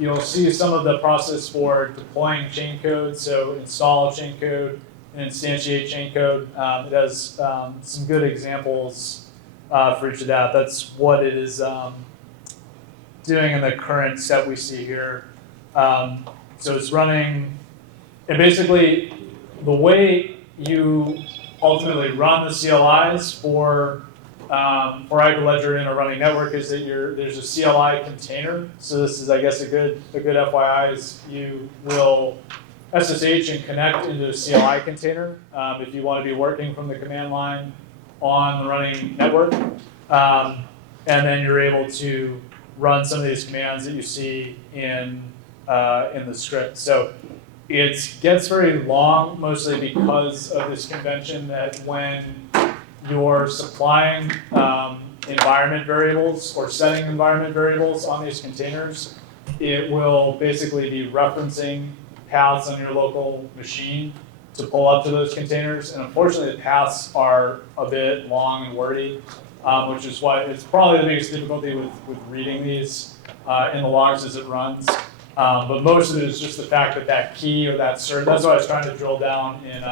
You'll see some of the process for deploying chain code, so install chain code and instantiate chain code. It has some good examples for each of that. That's what it is doing in the current step we see here. So it's running, and basically the way you ultimately run the CLIs for Hyperledger in a running network is that there's a CLI container. So this is, I guess, a good FYI is you will SSH and connect into a CLI container if you want to be working from the command line on the running network. And then you're able to run some of these commands that you see in in the script. So it gets very long, mostly because of this convention that when you're supplying environment variables or setting environment variables on these containers, it will basically be referencing paths on your local machine to pull up to those containers. And unfortunately, the paths are a bit long and wordy, which is why it's probably the biggest difficulty with reading these in the logs as it runs. But most of it is just the fact that that key or that cert, that's what I was trying to drill down in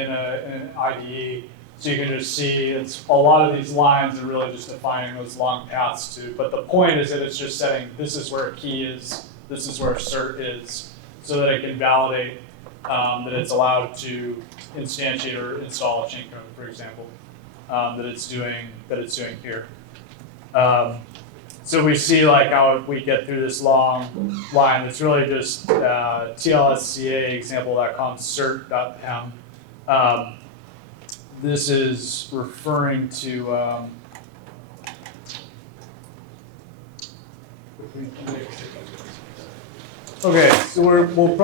an IDE. So you can just see it's a lot of these lines are really just defining those long paths to, but the point is that it's just setting, this is where a key is, this is where a cert is, so that it can validate that it's allowed to instantiate or install a chain code, for example, that it's doing here. So we see like how we get through this long line. It's really just tlsca example.com cert.pem. This is referring to okay, so we're going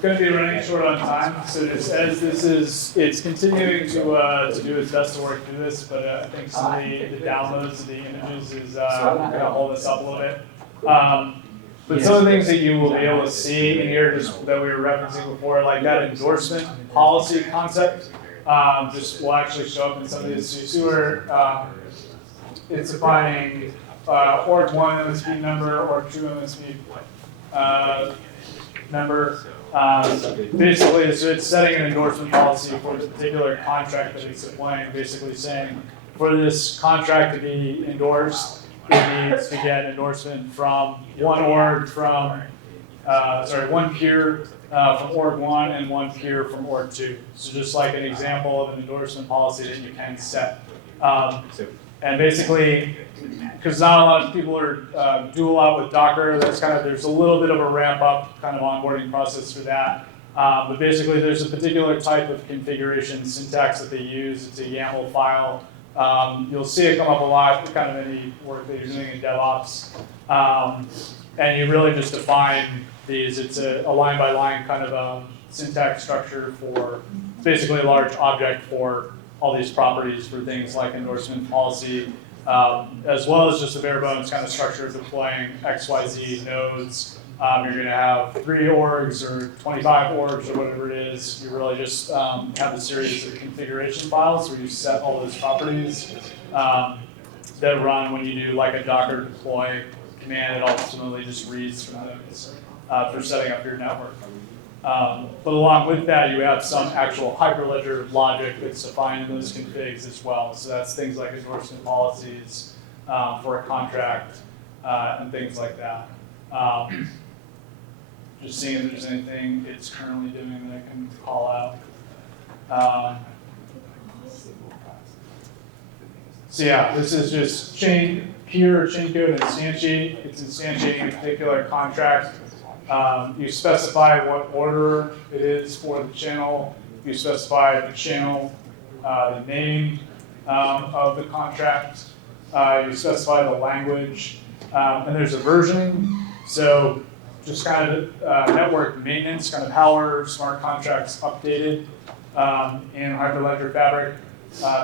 to be running short on time. So it's continuing to do its best to work through this, but I think some of the downloads of the images is going to hold us up a little bit. But some of the things that you will be able to see in here, just that we were referencing before, like that endorsement policy concept, just will actually show up in some of these. So you see where it's defining org 1 MSP member, org 2 MSP member. Basically, so it's setting an endorsement policy for the particular contract that it's deploying, basically saying for this contract to be endorsed, it needs to get endorsement from one org from, one peer from org 1 and one peer from org 2. So just like an example of an endorsement policy that you can set. And basically, because not a lot of people do a lot with Docker, there's a little bit of a ramp up kind of onboarding process for that. But basically, there's a particular type of configuration syntax that they use. It's a YAML file. You'll see it come up a lot, kind of any work that you're doing in DevOps. And you really just define these. It's a line by line kind of syntax structure for basically a large object for all these properties for things like endorsement policy, as well as just a bare bones kind of structure of deploying XYZ nodes. You're going to have 3 orgs or 25 orgs or whatever it is. You really just have a series of configuration files where you set all those properties that run when you do like a Docker deploy command. It ultimately just reads from those for setting up your network. But along with that, you have some actual Hyperledger logic that's defined in those configs as well. So that's things like endorsement policies for a contract and things like that. Just seeing if there's anything it's currently doing that I can call out. So yeah, this is just pure chain code instantiate. It's instantiating a particular contract. You specify what order it is for the channel. You specify the channel, the name of the contract. You specify the language, and there's a versioning. So just kind of network maintenance, kind of how are smart contracts updated in Hyperledger Fabric.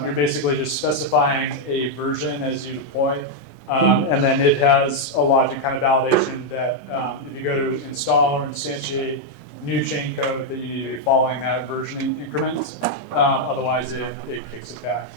You're basically just specifying a version as you deploy. And then it has a logic kind of validation that if you go to install or instantiate new chain code, that you need to be following that versioning increment. Otherwise, it kicks it back.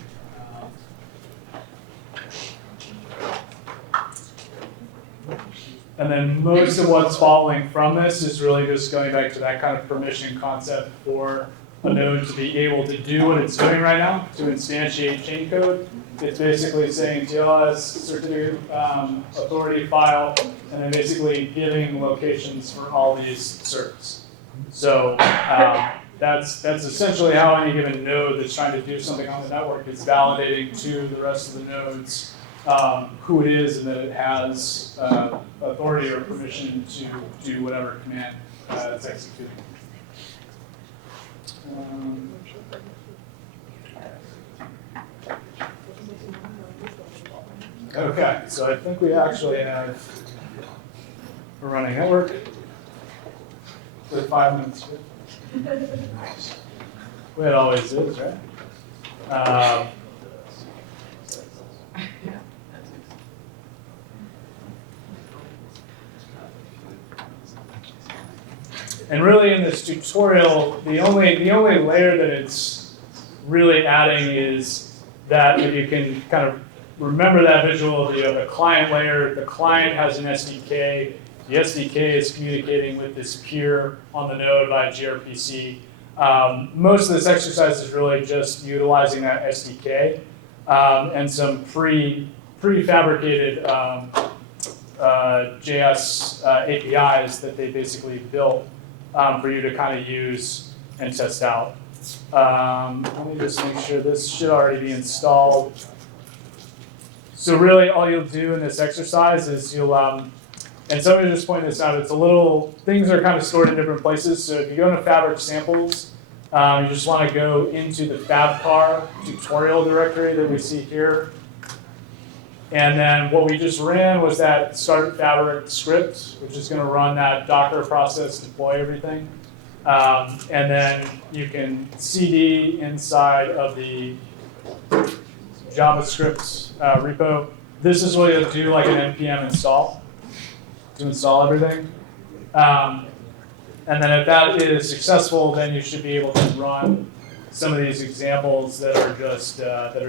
And then most of what's following from this is really just going back to that kind of permission concept for a node to be able to do what it's doing right now, to instantiate chain code. It's basically saying TLS certificate authority file, and then basically giving locations for all these certs. So that's essentially how any given node that's trying to do something on the network is validating to the rest of the nodes who it is and that it has authority or permission to do whatever command it's executing. Okay, so I think we actually have We're running network with 5 minutes. Way it always is, right? And really in this tutorial, the only layer that it's really adding is that if you can kind of remember that visual of the client layer. The client has an SDK. The SDK is communicating with this peer on the node via gRPC. Most of this exercise is really just utilizing that SDK and some prefabricated JS APIs that they basically built for you to kind of use and test out. Let me just make sure this should already be installed. So really all you'll do in this exercise is you'll, and somebody just pointed this out, it's a little, things are kind of stored in different places. So if you go into Fabric samples, you just want to go into the FabCar tutorial directory that we see here. And then what we just ran was that start Fabric script, which is going to run that Docker process, deploy everything. And then you can CD inside of the JavaScript repo. This is what you'll do like an npm install to install everything. And then if that is successful, then you should be able to run some of these examples that are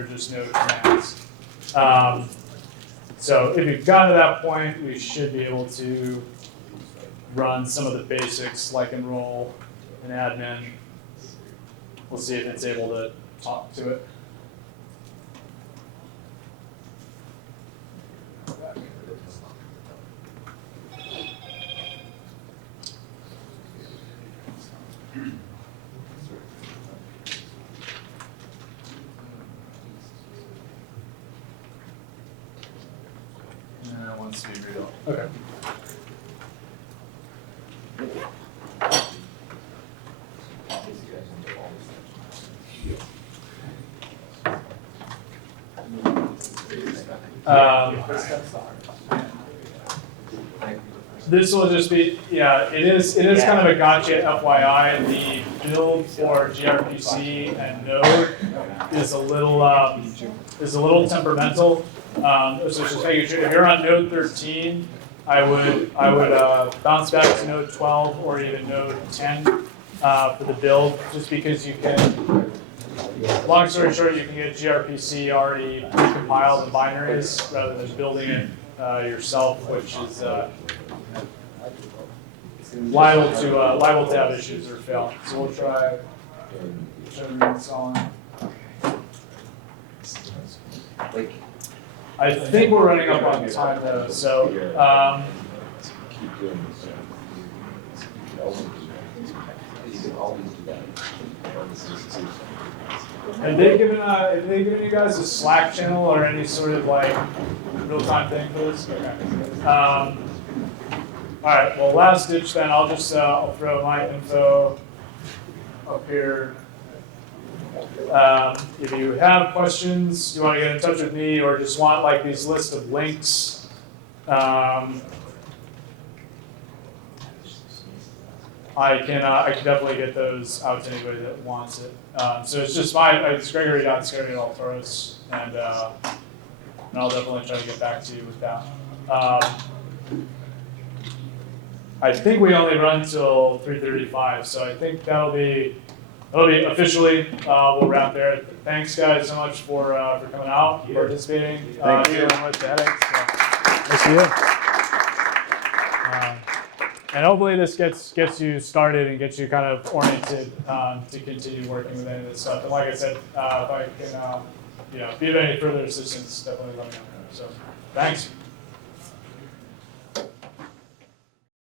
just node commands. So if you've gotten to that point, we should be able to run some of the basics like enroll and admin. We'll see if it's able to talk to it. Once we read all. Okay. This will just be, yeah, it is kind of a gotcha FYI. The build for gRPC and Node is a little temperamental. So just making sure if you're on Node 13, I would bounce back to Node 12 or even Node 10 for the build, just because you can. Long story short, you can get gRPC already compiled in binaries rather than building it yourself, which is liable to have issues or fail. So we'll try reinstalling. I think we're running up on time though, so Keep doing this. have they given you guys a Slack channel or any sort of like real-time thing for this? Okay. All right. Well, last ditch then. I'll just I'll throw my info up here. If you have questions, you want to get in touch with me, or just want like these list of links. I can definitely get those out to anybody that wants it. So it's just it's Gregory.Skerry@Altoros, and I'll definitely try to get back to you with that. I think we only run till 3:35, so I think that'll be officially. We'll wrap there. Thanks, guys, so much for coming out, participating, dealing with the headaches. Thank you. And hopefully this gets you started and gets you kind of oriented to continue working with any of this stuff. And like I said, if I can, if you have any further assistance, definitely let me know. So, thanks.